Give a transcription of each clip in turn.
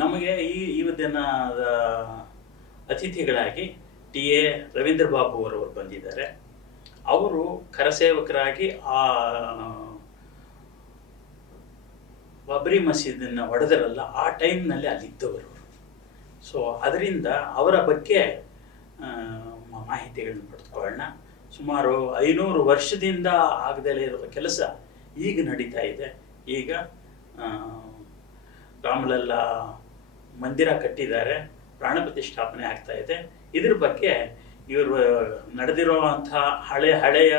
ನಮಗೆ ಈ ದಿನದ ಅತಿಥಿಗಳಾಗಿ ಟಿ ಎ ರವೀಂದ್ರ ಬಾಬು ಅವರವರು ಬಂದಿದ್ದಾರೆ. ಅವರು ಕರಸೇವಕರಾಗಿ ಆ ಬಾಬ್ರಿ ಮಸೀದನ್ನು ಹೊಡೆದರಲ್ಲ, ಆ ಟೈಮ್ನಲ್ಲಿ ಅಲ್ಲಿದ್ದವರು. ಸೊ ಅದರಿಂದ ಅವರ ಬಗ್ಗೆ ಮಾಹಿತಿಗಳನ್ನು ಪಡೆದುಕೊಳ್ಳೋಣ. ಸುಮಾರು 500 ವರ್ಷದಿಂದ ಆಗದಲೇ ಇರುವ ಕೆಲಸ ಈಗ ನಡೀತಾ ಇದೆ. ಈಗ ರಾಮಲಲ್ಲಾ ಮಂದಿರ ಕಟ್ಟಿದ್ದಾರೆ, ಪ್ರಾಣ ಪ್ರತಿಷ್ಠಾಪನೆ ಆಗ್ತಾ ಇದೆ. ಇದ್ರ ಬಗ್ಗೆ ಇವರು ನಡೆದಿರುವಂಥ ಹಳೆಯ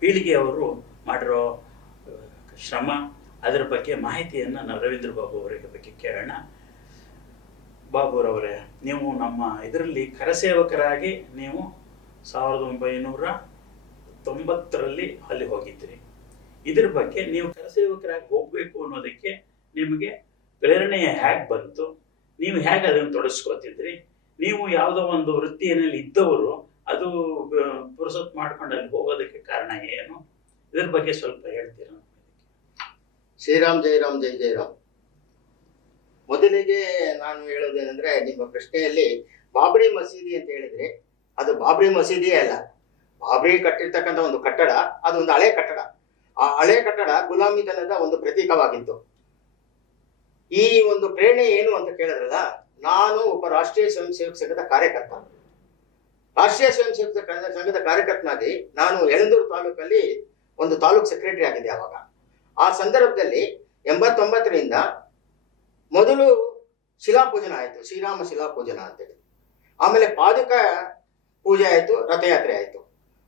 ಪೀಳಿಗೆಯವರು ಮಾಡಿರೋ ಶ್ರಮ, ಅದರ ಬಗ್ಗೆ ಮಾಹಿತಿಯನ್ನು ನಾವು ರವೀಂದ್ರ ಬಾಬು ಅವರಿಗೆ ಬಗ್ಗೆ ಕೇಳೋಣ. ಬಾಬುರವರೇ, ನೀವು ನಮ್ಮ ಇದರಲ್ಲಿ ಕರಸೇವಕರಾಗಿ ನೀವು 1990ರಲ್ಲಿ ಅಲ್ಲಿ ಹೋಗಿದ್ರಿ. ಇದ್ರ ಬಗ್ಗೆ ನೀವು ಕರಸೇವಕರಾಗಿ ಹೋಗಬೇಕು ಅನ್ನೋದಕ್ಕೆ ನಿಮಗೆ ಪ್ರೇರಣೆ ಹೇಗೆ ಬಂತು? ನೀವು ಹೇಗೆ ಅದನ್ನು ತೊಡಗಿಸ್ಕೋತಿದ್ರಿ? ನೀವು ಯಾವುದೋ ಒಂದು ವೃತ್ತಿಯಲ್ಲಿ ಇದ್ದವರು ಅದು ಪುರುಸೊತ್ತು ಮಾಡ್ಕೊಂಡು ಅಲ್ಲಿ ಹೋಗೋದಕ್ಕೆ ಕಾರಣ ಏನು? ಇದ್ರ ಬಗ್ಗೆ ಸ್ವಲ್ಪ ಹೇಳ್ತೀರಾ? ಶ್ರೀರಾಮ್ ಜೈ ರಾಮ್ ಜೈ ಜೈ ರಾಮ್. ಮೊದಲಿಗೆ ನಾನು ಹೇಳೋದೇನೆಂದ್ರೆ, ನಿಮ್ಮ ಪ್ರಶ್ನೆಯಲ್ಲಿ ಬಾಬ್ರಿ ಮಸೀದಿ ಅಂತ ಹೇಳಿದ್ರೆ, ಅದು ಬಾಬ್ರಿ ಮಸೀದಿಯೇ ಅಲ್ಲ. ಬಾಬ್ರಿ ಕಟ್ಟಿರ್ತಕ್ಕಂಥ ಒಂದು ಕಟ್ಟಡ, ಅದೊಂದು ಹಳೆ ಕಟ್ಟಡ. ಆ ಹಳೆ ಕಟ್ಟಡ ಗುಲಾಮಿತನದ ಒಂದು ಪ್ರತೀಕವಾಗಿತ್ತು. ಈ ಒಂದು ಪ್ರೇರಣೆ ಏನು ಅಂತ ಕೇಳಿದ್ರಲ್ಲ, ನಾನು ಒಬ್ಬ ರಾಷ್ಟ್ರೀಯ ಸ್ವಯಂ ಸೇವಕ ಸಂಘದ ಕಾರ್ಯಕರ್ತ. ರಾಷ್ಟ್ರೀಯ ಸ್ವಯಂ ಸೇವಕ ಸಂಘದ ಕಾರ್ಯಕರ್ತನಾಗಿ ನಾನು ಯಳಂದೂರು ತಾಲೂಕಲ್ಲಿ ಒಂದು ತಾಲೂಕ್ ಸೆಕ್ರೆಟರಿ ಆಗಿದೆ. ಆವಾಗ ಆ ಸಂದರ್ಭದಲ್ಲಿ 89ರಿಂದ ಮೊದಲು ಶಿಲಾಪೂಜನ ಆಯಿತು, ಶ್ರೀರಾಮ ಶಿಲಾಪೂಜನ ಅಂತೇಳಿ. ಆಮೇಲೆ ಪಾದುಕ ಪೂಜೆ ಆಯಿತು, ರಥಯಾತ್ರೆ ಆಯಿತು.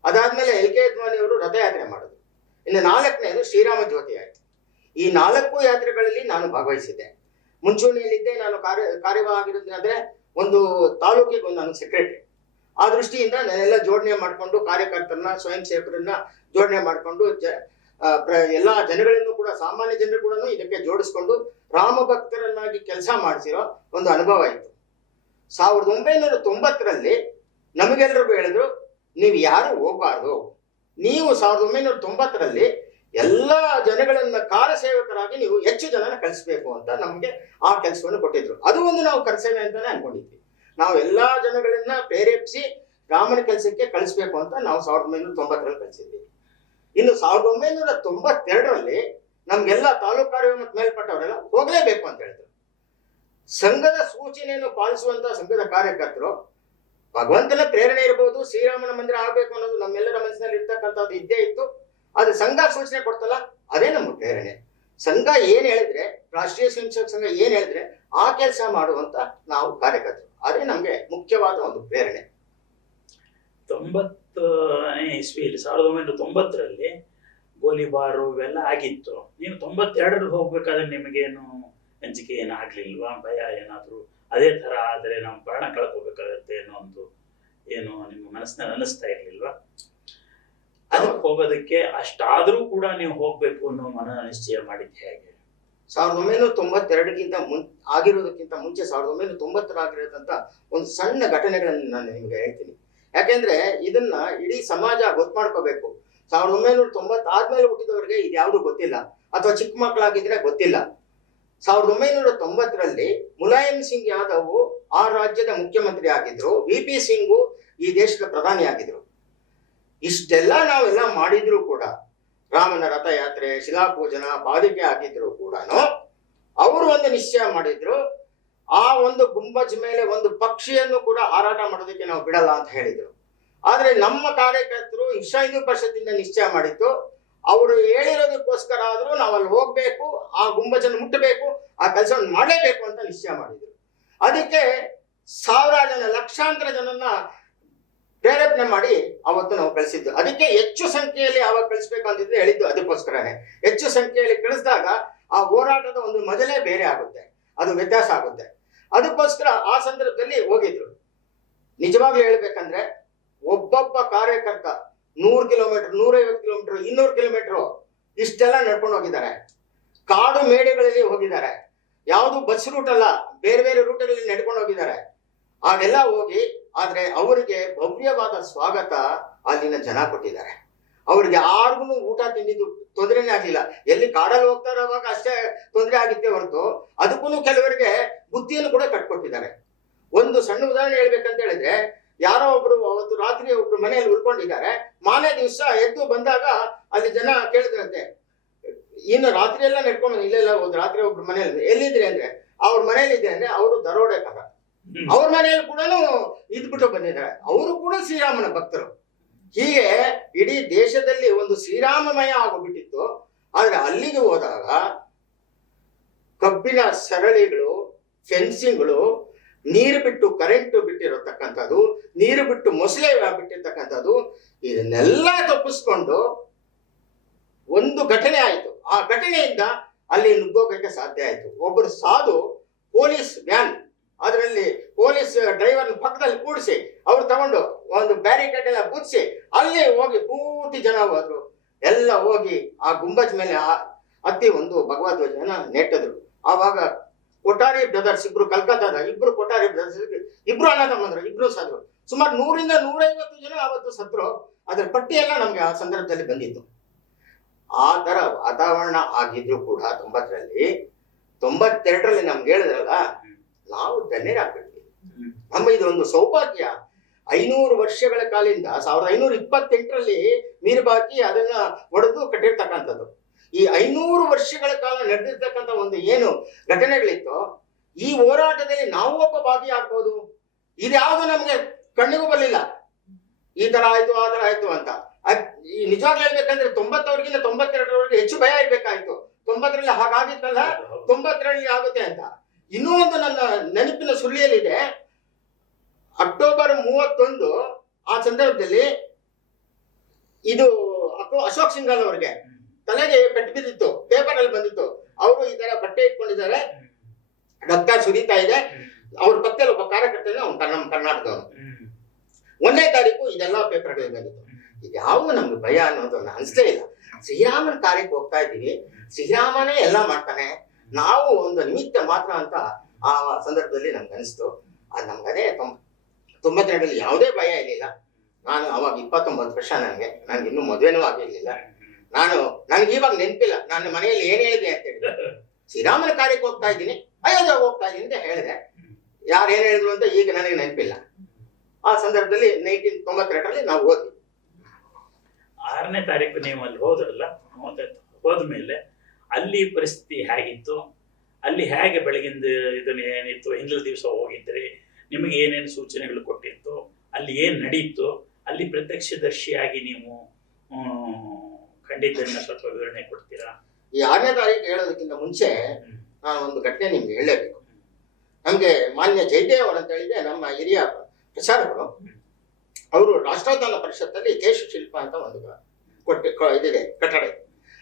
ಅದಾದ್ಮೇಲೆ LK ಅದ್ವಾನಿಯವರು ರಥಯಾತ್ರೆ ಮಾಡಿದ್ರು. ಇನ್ನು 4ನೇದು ಶ್ರೀರಾಮ ಜ್ಯೋತಿ ಆಯಿತು. ಈ 4 ಯಾತ್ರೆಗಳಲ್ಲಿ ನಾನು ಭಾಗವಹಿಸಿದ್ದೆ. ಮುಂಚೂಣಿಯಲ್ಲಿದ್ದೆ. ನಾನು ಕಾರ್ಯವಾಗಿರೋದಾದ್ರೆ ಒಂದು ತಾಲೂಕಿಗೆ ನಾನು ಸೆಕ್ರೆಟರಿ. ಆ ದೃಷ್ಟಿಯಿಂದ ನಾನೆಲ್ಲ ಜೋಡಣೆ ಮಾಡಿಕೊಂಡು, ಕಾರ್ಯಕರ್ತರನ್ನ, ಸ್ವಯಂ ಸೇವಕರನ್ನ ಜೋಡಣೆ ಮಾಡಿಕೊಂಡು, ಎಲ್ಲಾ ಜನಗಳನ್ನು ಕೂಡ, ಸಾಮಾನ್ಯ ಜನರು ಕೂಡ ಇದಕ್ಕೆ ಜೋಡಿಸ್ಕೊಂಡು ರಾಮ ಭಕ್ತರನ್ನಾಗಿ ಕೆಲಸ ಮಾಡಿಸಿರೋ ಒಂದು ಅನುಭವ ಇತ್ತು. 1990ರಲ್ಲಿ ನಮಗೆಲ್ಲರಿಗೂ ಹೇಳಿದ್ರು, ನೀವು ಯಾರು ಹೋಗಬಾರ್ದು, ನೀವು 1990ರಲ್ಲಿ ಎಲ್ಲ ಜನಗಳನ್ನ ಕಾರ್ಯಸೇವಕರಾಗಿ ನೀವು ಹೆಚ್ಚು ಜನನ ಕಳಿಸ್ಬೇಕು ಅಂತ ನಮಗೆ ಆ ಕೆಲಸವನ್ನು ಕೊಟ್ಟಿದ್ರು. ಅದು ಒಂದು ನಾವು ಕರ್ತವ್ಯ ಅಂತಾನೆ ಅನ್ಕೊಂಡಿದ್ವಿ. ನಾವು ಎಲ್ಲಾ ಜನಗಳನ್ನ ಪ್ರೇರೇಪಿಸಿ ರಾಮನ ಕೆಲಸಕ್ಕೆ ಕಳಿಸ್ಬೇಕು ಅಂತ ನಾವು 1990ರಲ್ಲಿ ಕಳಿಸಿದ್ವಿ. ಇನ್ನು 1992ರಲ್ಲಿ ನಮ್ಗೆಲ್ಲ ತಾಲೂಕು ಕಾರ್ಯ ಮತ್ತು ಮೇಲ್ಪಟ್ಟವರೆಲ್ಲ ಹೋಗ್ಲೇಬೇಕು ಅಂತ ಹೇಳಿದ್ರು. ಸಂಘದ ಸೂಚನೆಯನ್ನು ಪಾಲಿಸುವಂತ ಸಂಘದ ಕಾರ್ಯಕರ್ತರು, ಭಗವಂತನ ಪ್ರೇರಣೆ ಇರಬಹುದು, ಶ್ರೀರಾಮನ ಮಂದಿರ ಆಗ್ಬೇಕು ಅನ್ನೋದು ನಮ್ಮೆಲ್ಲರ ಮನಸ್ಸಿನಲ್ಲಿ ಇರ್ತಕ್ಕಂಥದ್ದು ಇದ್ದೇ ಇತ್ತು. ಅದು ಸಂಘ ಸೂಚನೆ ಕೊಡ್ತಲ್ಲ, ಅದೇ ನಮ್ಮ ಪ್ರೇರಣೆ. ಸಂಘ ಏನ್ ಹೇಳಿದ್ರೆ, ರಾಷ್ಟ್ರೀಯ ಸ್ವಯಂ ಸೇವಕ ಸಂಘ ಏನ್ ಹೇಳಿದ್ರೆ ಆ ಕೆಲಸ ಮಾಡುವಂತ ನಾವು ಕಾರ್ಯಕರ್ತರು. ಅದೇ ನಮ್ಗೆ ಮುಖ್ಯವಾದ ಒಂದು ಪ್ರೇರಣೆ. 90ನೇ ಇಸ್ವಿಯಲ್ಲಿ 1990ರಲ್ಲಿ ಗೋಲಿಬಾರು ಇವೆಲ್ಲ ಆಗಿತ್ತು. ನೀವು 92ರಲ್ಲಿ ಹೋಗ್ಬೇಕಾದ್ರೆ ನಿಮಗೇನು ಅಂಜಿಕೆ ಏನು ಆಗ್ಲಿಲ್ವಾ? ಭಯ ಏನಾದ್ರು ಅದೇ ತರ ಆದ್ರೆ ನಾವು ಪ್ರಾಣ ಕಳ್ಕೋಬೇಕಾಗತ್ತೆ ಏನೋ ಒಂದು ಏನು ನಿಮ್ಮ ಮನಸ್ಸಿನಲ್ಲಿ ಅನಿಸ್ತಾ ಇರ್ಲಿಲ್ವಾ? ಅದಕ್ಕೆ ಹೋಗೋದಕ್ಕೆ ಅಷ್ಟಾದ್ರೂ ಕೂಡ ನೀವು ಹೋಗ್ಬೇಕು ಅನ್ನೋ ಮನ ನಿಶ್ಚಯ ಮಾಡಿದ್ದು ಹೇಗೆ? 1992ಗಿಂತ ಆಗಿರೋದಕ್ಕಿಂತ ಮುಂಚೆ 1990ರಾಗಿರೋದಂತ ಒಂದು ಸಣ್ಣ ಘಟನೆಗಳನ್ನು ನಾನು ನಿಮ್ಗೆ ಹೇಳ್ತೀನಿ. ಯಾಕೆಂದ್ರೆ ಇದನ್ನ ಇಡೀ ಸಮಾಜ ಗೊತ್ತು ಮಾಡ್ಕೋಬೇಕು. 1990 ಆದ್ಮೇಲೆ ಹುಟ್ಟಿದವರಿಗೆ ಇದು ಯಾವುದು ಗೊತ್ತಿಲ್ಲ, ಅಥವಾ ಚಿಕ್ಕ ಮಕ್ಕಳಾಗಿದ್ರೆ ಗೊತ್ತಿಲ್ಲ. 1990ರಲ್ಲಿ ಮುಲಾಯಂ ಸಿಂಗ್ ಯಾದವ್ ಆ ರಾಜ್ಯದ ಮುಖ್ಯಮಂತ್ರಿ ಆಗಿದ್ರು, VP ಸಿಂಗು ಈ ದೇಶದ ಪ್ರಧಾನಿ ಆಗಿದ್ರು. ಇಷ್ಟೆಲ್ಲ ನಾವೆಲ್ಲ ಮಾಡಿದ್ರು ಕೂಡ, ರಾಮನ ರಥಯಾತ್ರೆ, ಶಿಲಾಪೂಜನ, ಪಾದುಕೆ ಆಗಿದ್ರು ಕೂಡ ಅವರು ಒಂದು ನಿಶ್ಚಯ ಮಾಡಿದ್ರು, ಆ ಒಂದು ಗುಂಬಜ್ ಮೇಲೆ ಒಂದು ಪಕ್ಷಿಯನ್ನು ಕೂಡ ಹಾರಾಟ ಮಾಡೋದಕ್ಕೆ ನಾವು ಬಿಡಲ್ಲ ಅಂತ ಹೇಳಿದ್ರು. ಆದ್ರೆ ನಮ್ಮ ಕಾರ್ಯಕರ್ತರು ವಿಶ್ವ ಹಿಂದೂ ಪರಿಷತ್ತಿಂದ ನಿಶ್ಚಯ ಮಾಡಿತ್ತು, ಅವರು ಹೇಳಿರೋದಕ್ಕೋಸ್ಕರ ಆದ್ರೂ ನಾವು ಅಲ್ಲಿ ಹೋಗ್ಬೇಕು, ಆ ಗುಂಬಜನ್ನು ಮುಟ್ಟಬೇಕು, ಆ ಕೆಲಸವನ್ನು ಮಾಡಲೇಬೇಕು ಅಂತ ನಿಶ್ಚಯ ಮಾಡಿದ್ರು. ಅದಕ್ಕೆ ಸಾವಿರಾರು ಜನ, ಲಕ್ಷಾಂತರ ಜನನ್ನ ಪ್ರೇರೇಪಣೆ ಮಾಡಿ ಅವತ್ತು ನಾವು ಕಳಿಸಿದ್ದು. ಅದಕ್ಕೆ ಹೆಚ್ಚು ಸಂಖ್ಯೆಯಲ್ಲಿ ಅವಾಗ ಕಳಿಸ್ಬೇಕಂತಿದ್ರೆ ಹೇಳಿದ್ದು ಅದಕ್ಕೋಸ್ಕರನೇ. ಹೆಚ್ಚು ಸಂಖ್ಯೆಯಲ್ಲಿ ಕಳಿಸಿದಾಗ ಆ ಹೋರಾಟದ ಒಂದು ಮೊದಲೇ ಬೇರೆ ಆಗುತ್ತೆ, ಅದು ವ್ಯತ್ಯಾಸ ಆಗುತ್ತೆ. ಅದಕ್ಕೋಸ್ಕರ ಆ ಸಂದರ್ಭದಲ್ಲಿ ಹೋಗಿದ್ರು. ನಿಜವಾಗ್ಲೂ ಹೇಳ್ಬೇಕಂದ್ರೆ ಒಬ್ಬೊಬ್ಬ ಕಾರ್ಯಕರ್ತ 100 ಕಿಲೋಮೀಟರ್, 150 ಕಿಲೋಮೀಟರ್, 200 ಕಿಲೋಮೀಟರ್ ಇಷ್ಟೆಲ್ಲ ನಡ್ಕೊಂಡು ಹೋಗಿದ್ದಾರೆ. ಕಾಡು ಮೇಡೆಗಳಲ್ಲಿ ಹೋಗಿದ್ದಾರೆ. ಯಾವುದು ಬಸ್ ರೂಟ್ ಅಲ್ಲ, ಬೇರೆ ಬೇರೆ ರೂಟ್ಗಳಲ್ಲಿ ನಡ್ಕೊಂಡು ಹೋಗಿದ್ದಾರೆ. ಹಾಗೆಲ್ಲ ಹೋಗಿ, ಆದ್ರೆ ಅವರಿಗೆ ಭವ್ಯವಾದ ಸ್ವಾಗತ ಅಲ್ಲಿನ ಜನ ಕೊಟ್ಟಿದ್ದಾರೆ. ಅವ್ರಿಗೆ ಯಾರಿಗೂ ಊಟ ತಿಂದಿದ್ದು ತೊಂದರೆನೇ ಆಗ್ಲಿಲ್ಲ. ಎಲ್ಲಿ ಕಾಡಲ್ಲಿ ಹೋಗ್ತಾ ಇರುವಾಗ ಅಷ್ಟೇ ತೊಂದರೆ ಆಗಿತ್ತೆ ಹೊರತು ಅದಕ್ಕೂ ಕೆಲವರಿಗೆ ಬುದ್ಧಿಯನ್ನು ಕೂಡ ಕಟ್ಕೊಟ್ಟಿದ್ದಾರೆ. ಒಂದು ಸಣ್ಣ ಉದಾಹರಣೆ ಹೇಳ್ಬೇಕಂತ ಹೇಳಿದ್ರೆ, ಯಾರೋ ಒಬ್ರು ಅವತ್ತು ರಾತ್ರಿ ಒಬ್ರು ಮನೆಯಲ್ಲಿ ಉಳ್ಕೊಂಡಿದ್ದಾರೆ. ಮಾರನೇ ದಿವಸ ಎದ್ದು ಬಂದಾಗ ಅಲ್ಲಿ ಜನ ಕೇಳಿದ್ರಂತೆ, ಇನ್ನು ರಾತ್ರಿ ಎಲ್ಲ ನಡ್ಕೊಂಡು ಇಲ್ಲೆಲ್ಲ ಹೋದ್ ರಾತ್ರಿ ಒಬ್ರು ಮನೆಯಲ್ಲಿ ಎಲ್ಲಿದ್ರೆ ಅಂದ್ರೆ ಅವ್ರ ಮನೇಲಿ ಇದ್ರೆ ಅಂದ್ರೆ ಅವರು ದರೋಡೆಕಾರ. ಅವ್ರ ಮನೆಯಲ್ಲಿ ಕೂಡ ಇದ್ಬಿಟ್ಟು ಬಂದಿದ್ದಾರೆ. ಅವರು ಕೂಡ ಶ್ರೀರಾಮನ ಭಕ್ತರು. ಹೀಗೆ ಇಡೀ ದೇಶದಲ್ಲಿ ಒಂದು ಶ್ರೀರಾಮಮಯ ಆಗೋಗ್ಬಿಟ್ಟಿತ್ತು. ಆದ್ರೆ ಅಲ್ಲಿಗೆ ಹೋದಾಗ ಕಬ್ಬಿನ ಸರಳಿಗಳು, ಫೆನ್ಸಿಂಗ್ಗಳು, ನೀರು ಬಿಟ್ಟು ಕರೆಂಟ್ ಬಿಟ್ಟಿರತಕ್ಕಂಥದ್ದು, ನೀರು ಬಿಟ್ಟು ಮೊಸಳೆ ಬಿಟ್ಟಿರ್ತಕ್ಕಂಥದ್ದು, ಇದನ್ನೆಲ್ಲ ತಪ್ಪಿಸ್ಕೊಂಡು ಒಂದು ಘಟನೆ ಆಯಿತು. ಆ ಘಟನೆಯಿಂದ ಅಲ್ಲಿ ನುಗ್ಗೋಗಕ್ಕೆ ಸಾಧ್ಯ ಆಯಿತು. ಒಬ್ಬರು ಸಾಧು ಪೊಲೀಸ್ ವ್ಯಾನ್, ಅದರಲ್ಲಿ ಪೊಲೀಸ್ ಡ್ರೈವರ್ನ ಪಕ್ಕದಲ್ಲಿ ಕೂಡಿಸಿ ಅವ್ರು ತಗೊಂಡು ಒಂದು ಬ್ಯಾರಿಕೇಡ್ ಎಲ್ಲ ಬುಚ್ಚಿಸಿ ಅಲ್ಲಿ ಹೋಗಿ ಪೂರ್ತಿ ಜನ ಹೋದ್ರು. ಎಲ್ಲ ಹೋಗಿ ಆ ಗುಂಬಜ್ ಮೇಲೆ ಹತ್ತಿ ಒಂದು ಭಗವದ್ವಜನ ನೆಟ್ಟಿದ್ರು. ಆವಾಗ ಕೊಠಾರಿ ಬ್ರದರ್ಸ್ ಇಬ್ರು, ಕಲ್ಕತ್ತಾದ ಇಬ್ರು ಕೊಠಾರಿ ಬ್ರದರ್ಸ್, ಇಬ್ರು ಅಣ್ಣ ತಮ್ಮಂದ್ರು, ಇಬ್ರು ಸತ್ರು. ಸುಮಾರು 100ರಿಂದ 150 ಜನ ಅವತ್ತು ಸತ್ರು. ಅದರ ಪಟ್ಟಿ ಎಲ್ಲ ನಮ್ಗೆ ಆ ಸಂದರ್ಭದಲ್ಲಿ ಬಂದಿತ್ತು. ಆ ತರ ವಾತಾವರಣ ಆಗಿದ್ರು ಕೂಡ 90ರಲ್ಲಿ, 92ರಲ್ಲಿ ನಮ್ಗೆ ಹೇಳಿದ್ರಲ್ಲ, ನಾವು ಧನ್ಯರಾಗ್ಬಿಟ್ವಿ. ನಮ್ಮ ಇದೊಂದು ಸೌಭಾಗ್ಯ. 500 ವರ್ಷಗಳ ಕಾಲಿಂದ 1528ರಲ್ಲಿ ಮೀರ್ಬಾಕಿ ಅದನ್ನ ಒಡೆದು ಕಟ್ಟಿರ್ತಕ್ಕಂಥದ್ದು. ಈ 500 ವರ್ಷಗಳ ಕಾಲ ನಡೆದಿರ್ತಕ್ಕಂಥ ಒಂದು ಏನು ಘಟನೆಗಳಿತ್ತು, ಈ ಹೋರಾಟದಲ್ಲಿ ನಾವು ಒಬ್ಬ ಭಾಗಿಯಾಗ್ಬೋದು. ಇದ್ಯಾವುದು ನಮ್ಗೆ ಕಣ್ಣಿಗೂ ಬರಲಿಲ್ಲ. ಈ ತರ ಆಯ್ತು, ಆ ತರ ಆಯ್ತು ಅಂತ. ಈ ನಿಜವಾಗ್ಲೂ ಹೇಳ್ಬೇಕಂದ್ರೆ 90 92ರವರೆಗೆ ಹೆಚ್ಚು ಭಯ ಇರ್ಬೇಕಾಯ್ತು. 90ರಲ್ಲಿ ಹಾಗಾಗಿತ್ತಲ್ಲ, 92ರಲ್ಲಿ ಆಗುತ್ತೆ ಅಂತ. ಇನ್ನೂ ಒಂದು ನನ್ನ ನೆನಪಿನ ಸುರುಳಿಯಲ್ಲಿದೆ. ಅಕ್ಟೋಬರ್ 31 ಆ ಸಂದರ್ಭದಲ್ಲಿ ಇದು ಅಶೋಕ್ ಸಿಂಘಾಲ್ ಅವರಿಗೆ ತಲೆಗೆ ಪೆಟ್ಟು ಬಿದ್ದಿತ್ತು, ಪೇಪರ್ ಅಲ್ಲಿ ಬಂದಿತ್ತು. ಅವರು ಈ ತರ ಬಟ್ಟೆ ಇಟ್ಕೊಂಡಿದ್ದಾರೆ, ರಕ್ತ ಸುರಿತಾ ಇದೆ. ಅವ್ರ ಪಕ್ಕದಲ್ಲಿ ಒಬ್ಬ ಕಾರ್ಯಕರ್ತನ ನಮ್ಮ ಕರ್ನಾಟಕದವನು. 1ನೇ ತಾರೀಕು ಇದೆಲ್ಲ ಪೇಪರ್ಗಳಲ್ಲಿ ಬಂದಿತ್ತು. ಇದ್ಯಾವುದು ನಮ್ಗೆ ಭಯ ಅನ್ನೋದು ಅನಿಸ್ತೇ ಇಲ್ಲ. ಶ್ರೀರಾಮನ ಕಾರ್ಯಕ್ಕೆ ಹೋಗ್ತಾ ಇದ್ದೀವಿ, ಶ್ರೀರಾಮನೇ ಎಲ್ಲ ಮಾಡ್ತಾನೆ, ನಾವು ಒಂದು ನಿಮಿತ್ತ ಮಾತ್ರ ಅಂತ ಆ ಸಂದರ್ಭದಲ್ಲಿ ನಮ್ಗೆ ಅನಿಸ್ತು. ಅದು ನಮ್ಗದೇ 92ರಲ್ಲಿ ಯಾವುದೇ ಭಯ ಇರಲಿಲ್ಲ. ನಾನು ಅವಾಗ 29 ವರ್ಷ, ನನಗೆ ಇನ್ನೂ ಮದುವೆನೂ ಆಗಿರ್ಲಿಲ್ಲ. ನನಗೆ ಇವಾಗ ನೆನಪಿಲ್ಲ ನಾನು ಮನೆಯಲ್ಲಿ ಏನ್ ಹೇಳಿದೆ ಅಂತ ಹೇಳಿದ್ರೆ, ಶ್ರೀರಾಮನ ಕಾರ್ಯಕ್ಕೆ ಹೋಗ್ತಾ ಇದ್ದೀನಿ, ಅಯೋಧ್ಯೆಗೆ ಹೋಗ್ತಾ ಇದ್ದೀನಿ ಅಂತ ಹೇಳಿದೆ. ಯಾರು ಏನ್ ಹೇಳಿದ್ರು ಅಂತ ಈಗ ನನಗೆ ನೆನಪಿಲ್ಲ. ಆ ಸಂದರ್ಭದಲ್ಲಿ 1992ರಲ್ಲಿ ನಾವು ಹೋದ್ವಿ. 6ನೇ ತಾರೀಕು ನೀವು ಅಲ್ಲಿ ಹೋದ್ರಲ್ಲ, ಹೋದ್ಮೇಲೆ ಅಲ್ಲಿ ಪರಿಸ್ಥಿತಿ ಹೇಗಿತ್ತು? ಅಲ್ಲಿ ಹೇಗೆ ಬೆಳಗಿಂದ ಇದನ್ನ ಏನಿತ್ತು, ಹಿಂದಿನ ದಿವಸ ಹೋಗಿದ್ರಿ, ನಿಮಗೆ ಏನೇನು ಸೂಚನೆಗಳು ಕೊಟ್ಟಿತ್ತು, ಅಲ್ಲಿ ಏನ್ ನಡೀತು, ಅಲ್ಲಿ ಪ್ರತ್ಯಕ್ಷದರ್ಶಿಯಾಗಿ ನೀವು ಕಂಡಿದ್ದನ್ನ ಸ್ವಲ್ಪ ವಿವರಣೆ ಕೊಡ್ತೀರಾ? ಈ 6ನೇ ತಾರೀಕು ಹೇಳೋದಕ್ಕಿಂತ ಮುಂಚೆ ನಾನು ಒಂದು ಘಟನೆ ನಿಮ್ಗೆ ಹೇಳಲೇಬೇಕು. ನಮ್ಗೆ ಮಾನ್ಯ ಜಯದೇವ್ ಅವರು ಅಂತ ಹೇಳಿದ್ರೆ ನಮ್ಮ ಹಿರಿಯ ಪ್ರಚಾರಕರು, ಅವರು ರಾಷ್ಟ್ರೋದ್ಯಾನ ಪರಿಷತ್ತಲ್ಲಿ ಕೇಶು ಶಿಲ್ಪ ಅಂತ ಒಂದು ಇದಿದೆ ಕಟ್ಟಡ,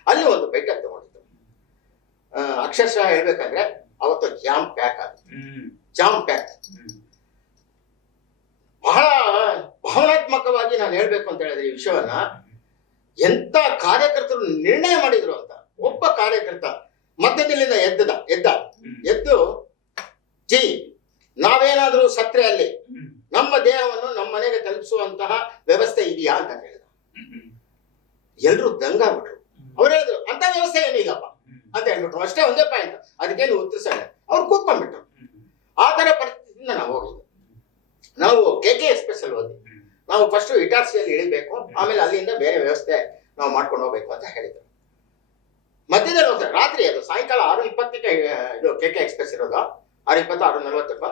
ಅಲ್ಲಿ ಒಂದು ಬೈಠಕ್ ತಗೊಂಡಿದ್ರು. ಅಕ್ಷರಶಃ ಹೇಳ್ಬೇಕಂದ್ರೆ ಅವತ್ತು ಜಾಮ್ ಪ್ಯಾಕ್ ಆಗುತ್ತೆ. Jam pack. ಬಹಳ ಭಾವನಾತ್ಮಕವಾಗಿ ನಾನು ಹೇಳ್ಬೇಕು ಅಂತ ಹೇಳಿದ್ರೆ ಈ ವಿಷಯವನ್ನ, ಎಂತ ಕಾರ್ಯಕರ್ತರು ನಿರ್ಣಯ ಮಾಡಿದ್ರು ಅಂತ. ಒಬ್ಬ ಕಾರ್ಯಕರ್ತ ಮಧ್ಯದಲ್ಲಿಂದ ಎದ್ದು ಜಿ ನಾವೇನಾದ್ರೂ ಸತ್ರೆ ಅಲ್ಲಿ ನಮ್ಮ ದೇಹವನ್ನು ನಮ್ಮ ಮನೆಗೆ ತಲುಪಿಸುವಂತಹ ವ್ಯವಸ್ಥೆ ಇದೆಯಾ ಅಂತ ಕೇಳಿದ. ಎಲ್ರು ದಂಗಾಗ್ಬಿಟ್ರು. ಅವ್ರು ಹೇಳಿದ್ರು ಅಂತ ವ್ಯವಸ್ಥೆ ಏನಿಲ್ಲಪ್ಪ ಅಂತ ಹೇಳ್ಬಿಟ್ರು. ಅಷ್ಟೇ, ಒಂದೇ ಪಾಯಿಂಟ್, ಅದಕ್ಕೇನು ಉತ್ತರಿಸಲ್ಲ. ಅವ್ರು ಕೂತ್ಕೊಂಡ್ಬಿಟ್ರು. ಆ ತರ ಪರಿಸ್ಥಿತಿಯಿಂದ ನಾವು ಹೋಗಿದ್ವಿ. ನಾವು KK ಎಕ್ಸ್ಪ್ರೆಸ್ ಅಲ್ಲಿ ಹೋದ್ವಿ. ನಾವು ಫಸ್ಟ್ ಇಟಾರ್ಸಿಯಲ್ಲಿ ಇಳಿಬೇಕು, ಆಮೇಲೆ ಅಲ್ಲಿಂದ ಬೇರೆ ವ್ಯವಸ್ಥೆ ನಾವು ಮಾಡ್ಕೊಂಡು ಹೋಗ್ಬೇಕು ಅಂತ ಹೇಳಿದ್ರು. ಮಧ್ಯದಲ್ಲಿ ಹೋಗ್ತಾರೆ ರಾತ್ರಿ, ಅದು ಸಾಯಂಕಾಲ 6:20ಕ್ಕೆ ಇದು KK ಎಕ್ಸ್ಪ್ರೆಸ್ ಇರೋದು. 6:20 6:40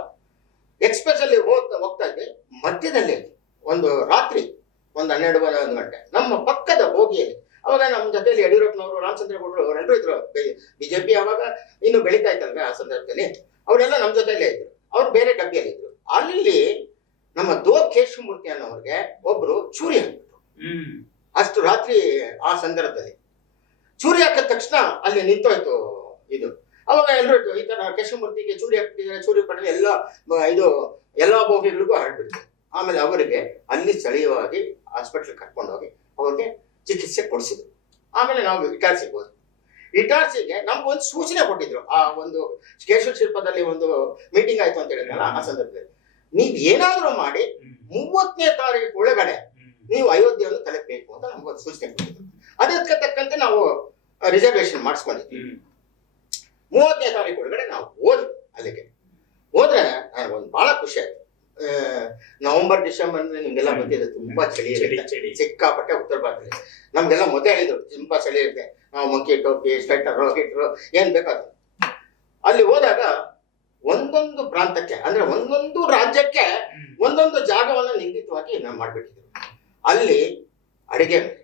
ಎಕ್ಸ್ಪ್ರೆಸ್ ಅಲ್ಲಿ ಹೋಗ್ತಾ ಇದ್ವಿ. ಮಧ್ಯದಲ್ಲಿ ಒಂದು ರಾತ್ರಿ 12 ಗಂಟೆ ನಮ್ಮ ಪಕ್ಕದ ಬೋಗಿಯಲ್ಲಿ, ಅವಾಗ ನಮ್ಮ ಜೊತೆಯಲ್ಲಿ ಯಡಿಯೂರಪ್ಪನವರು, ರಾಮಚಂದ್ರಗೌಡರು ಅವರೆಲ್ಲರೂ ಇದ್ರು. ಬಿಜೆಪಿ ಅವಾಗ ಇನ್ನು ಬೆಳೀತಾ ಇತ್ತಲ್ವೇ ಆ ಸಂದರ್ಭದಲ್ಲಿ, ಅವರೆಲ್ಲ ನಮ್ಮ ಜೊತೆಯಲ್ಲೇ ಇದ್ರು. ಅವ್ರು ಬೇರೆ ಡಬ್ಬಿಯಲ್ಲಿ ಇದ್ರು. ಅಲ್ಲಿ ನಮ್ಮ ಕೇಶವಮೂರ್ತಿ ಅನ್ನೋರಿಗೆ ಒಬ್ರು ಚೂರಿ ಹಾಕ್ಬಿಟ್ರು. ಅಷ್ಟು ರಾತ್ರಿ ಆ ಸಂದರ್ಭದಲ್ಲಿ ಚೂರಿ ಹಾಕಿದ ತಕ್ಷಣ ಅಲ್ಲಿ ನಿಂತೋಯ್ತು ಇದು. ಅವಾಗ ಎಲ್ಲರೂ ಈ ತರ ಕೇಶವಮೂರ್ತಿಗೆ ಚೂರಿ ಹಾಕ್ತಿದ್ದಾರೆ, ಚೂರಿ ಪಟ್ಟಣ ಎಲ್ಲಾ ಬೋಗಿಗಳಿಗೂ ಹರಡ್ಬಿಡ್ತು. ಆಮೇಲೆ ಅವರಿಗೆ ಅಲ್ಲಿ ಸ್ಥಳೀಯವಾಗಿ ಹಾಸ್ಪಿಟ್ಲ್ ಕರ್ಕೊಂಡೋಗಿ ಅವ್ರಿಗೆ ಚಿಕಿತ್ಸೆ ಕೊಡಿಸಿದ್ರು. ಆಮೇಲೆ ನಾವು ಇಟಾರ್ಸಿಗೆ ಹೋದ್ವಿ. ಇಟಾರ್ಸಿಗೆ ನಮ್ಗೊಂದು ಸೂಚನೆ ಕೊಟ್ಟಿದ್ರು. ಆ ಒಂದು ಕೇಶವ ಶಿಲ್ಪದಲ್ಲಿ ಒಂದು ಮೀಟಿಂಗ್ ಆಯ್ತು ಅಂತ ಹೇಳಿದ್ರಲ್ಲ, ಆ ಸಂದರ್ಭದಲ್ಲಿ ನೀವ್ ಏನಾದ್ರೂ ಮಾಡಿ 30ನೇ ತಾರೀಕು ಒಳಗಡೆ ನೀವು ಅಯೋಧ್ಯೆಯನ್ನು ತಲುಪಬೇಕು ಅಂತ ನಮ್ಗೊಂದು ಸೂಚನೆ ಕೊಟ್ಟಿದ್ರು. ಅದಕ್ಕೆ ತಕ್ಕಂತೆ ನಾವು ರಿಸರ್ವೇಶನ್ ಮಾಡಿಸ್ಕೊಂಡಿದ್ವಿ. 30ನೇ ತಾರೀಕು ಒಳಗಡೆ ನಾವು ಹೋದ್ವಿ. ಅಲ್ಲಿಗೆ ಹೋದ್ರೆ ನನಗೊಂದು ಬಹಳ ಖುಷಿ ಆಯ್ತು. ನವೆಂಬರ್ ಡಿಸೆಂಬರ್ ಅಂದ್ರೆ ನಿಮ್ಗೆಲ್ಲ ಗೊತ್ತಿದೆ, ತುಂಬಾ ಚಳಿ ಇರುತ್ತೆ, ಸಿಕ್ಕಾಪಟ್ಟೆ ಉತ್ತರ ಭಾರತದಲ್ಲಿ. ನಮ್ಗೆಲ್ಲ ಮೊದಲೇ ಹೇಳಿದ್ರು ತುಂಬಾ ಚಳಿ ಇರುತ್ತೆ, ನಾವು ಮಂಕಿ ಟೋಪಿ, ಸ್ವೆಟರ್, ಹಿಟ್ರು ಏನ್ ಬೇಕಾದ್ರು. ಅಲ್ಲಿ ಹೋದಾಗ ಒಂದೊಂದು ಪ್ರಾಂತಕ್ಕೆ ಅಂದ್ರೆ ಒಂದೊಂದು ರಾಜ್ಯಕ್ಕೆ ಒಂದೊಂದು ಜಾಗವನ್ನ ನಿಗದಿತವಾಗಿ ನಾವು ಮಾಡ್ಬಿಟ್ಟಿದ್ರು. ಅಲ್ಲಿ ಅಡಿಗೆ ಮನೆ,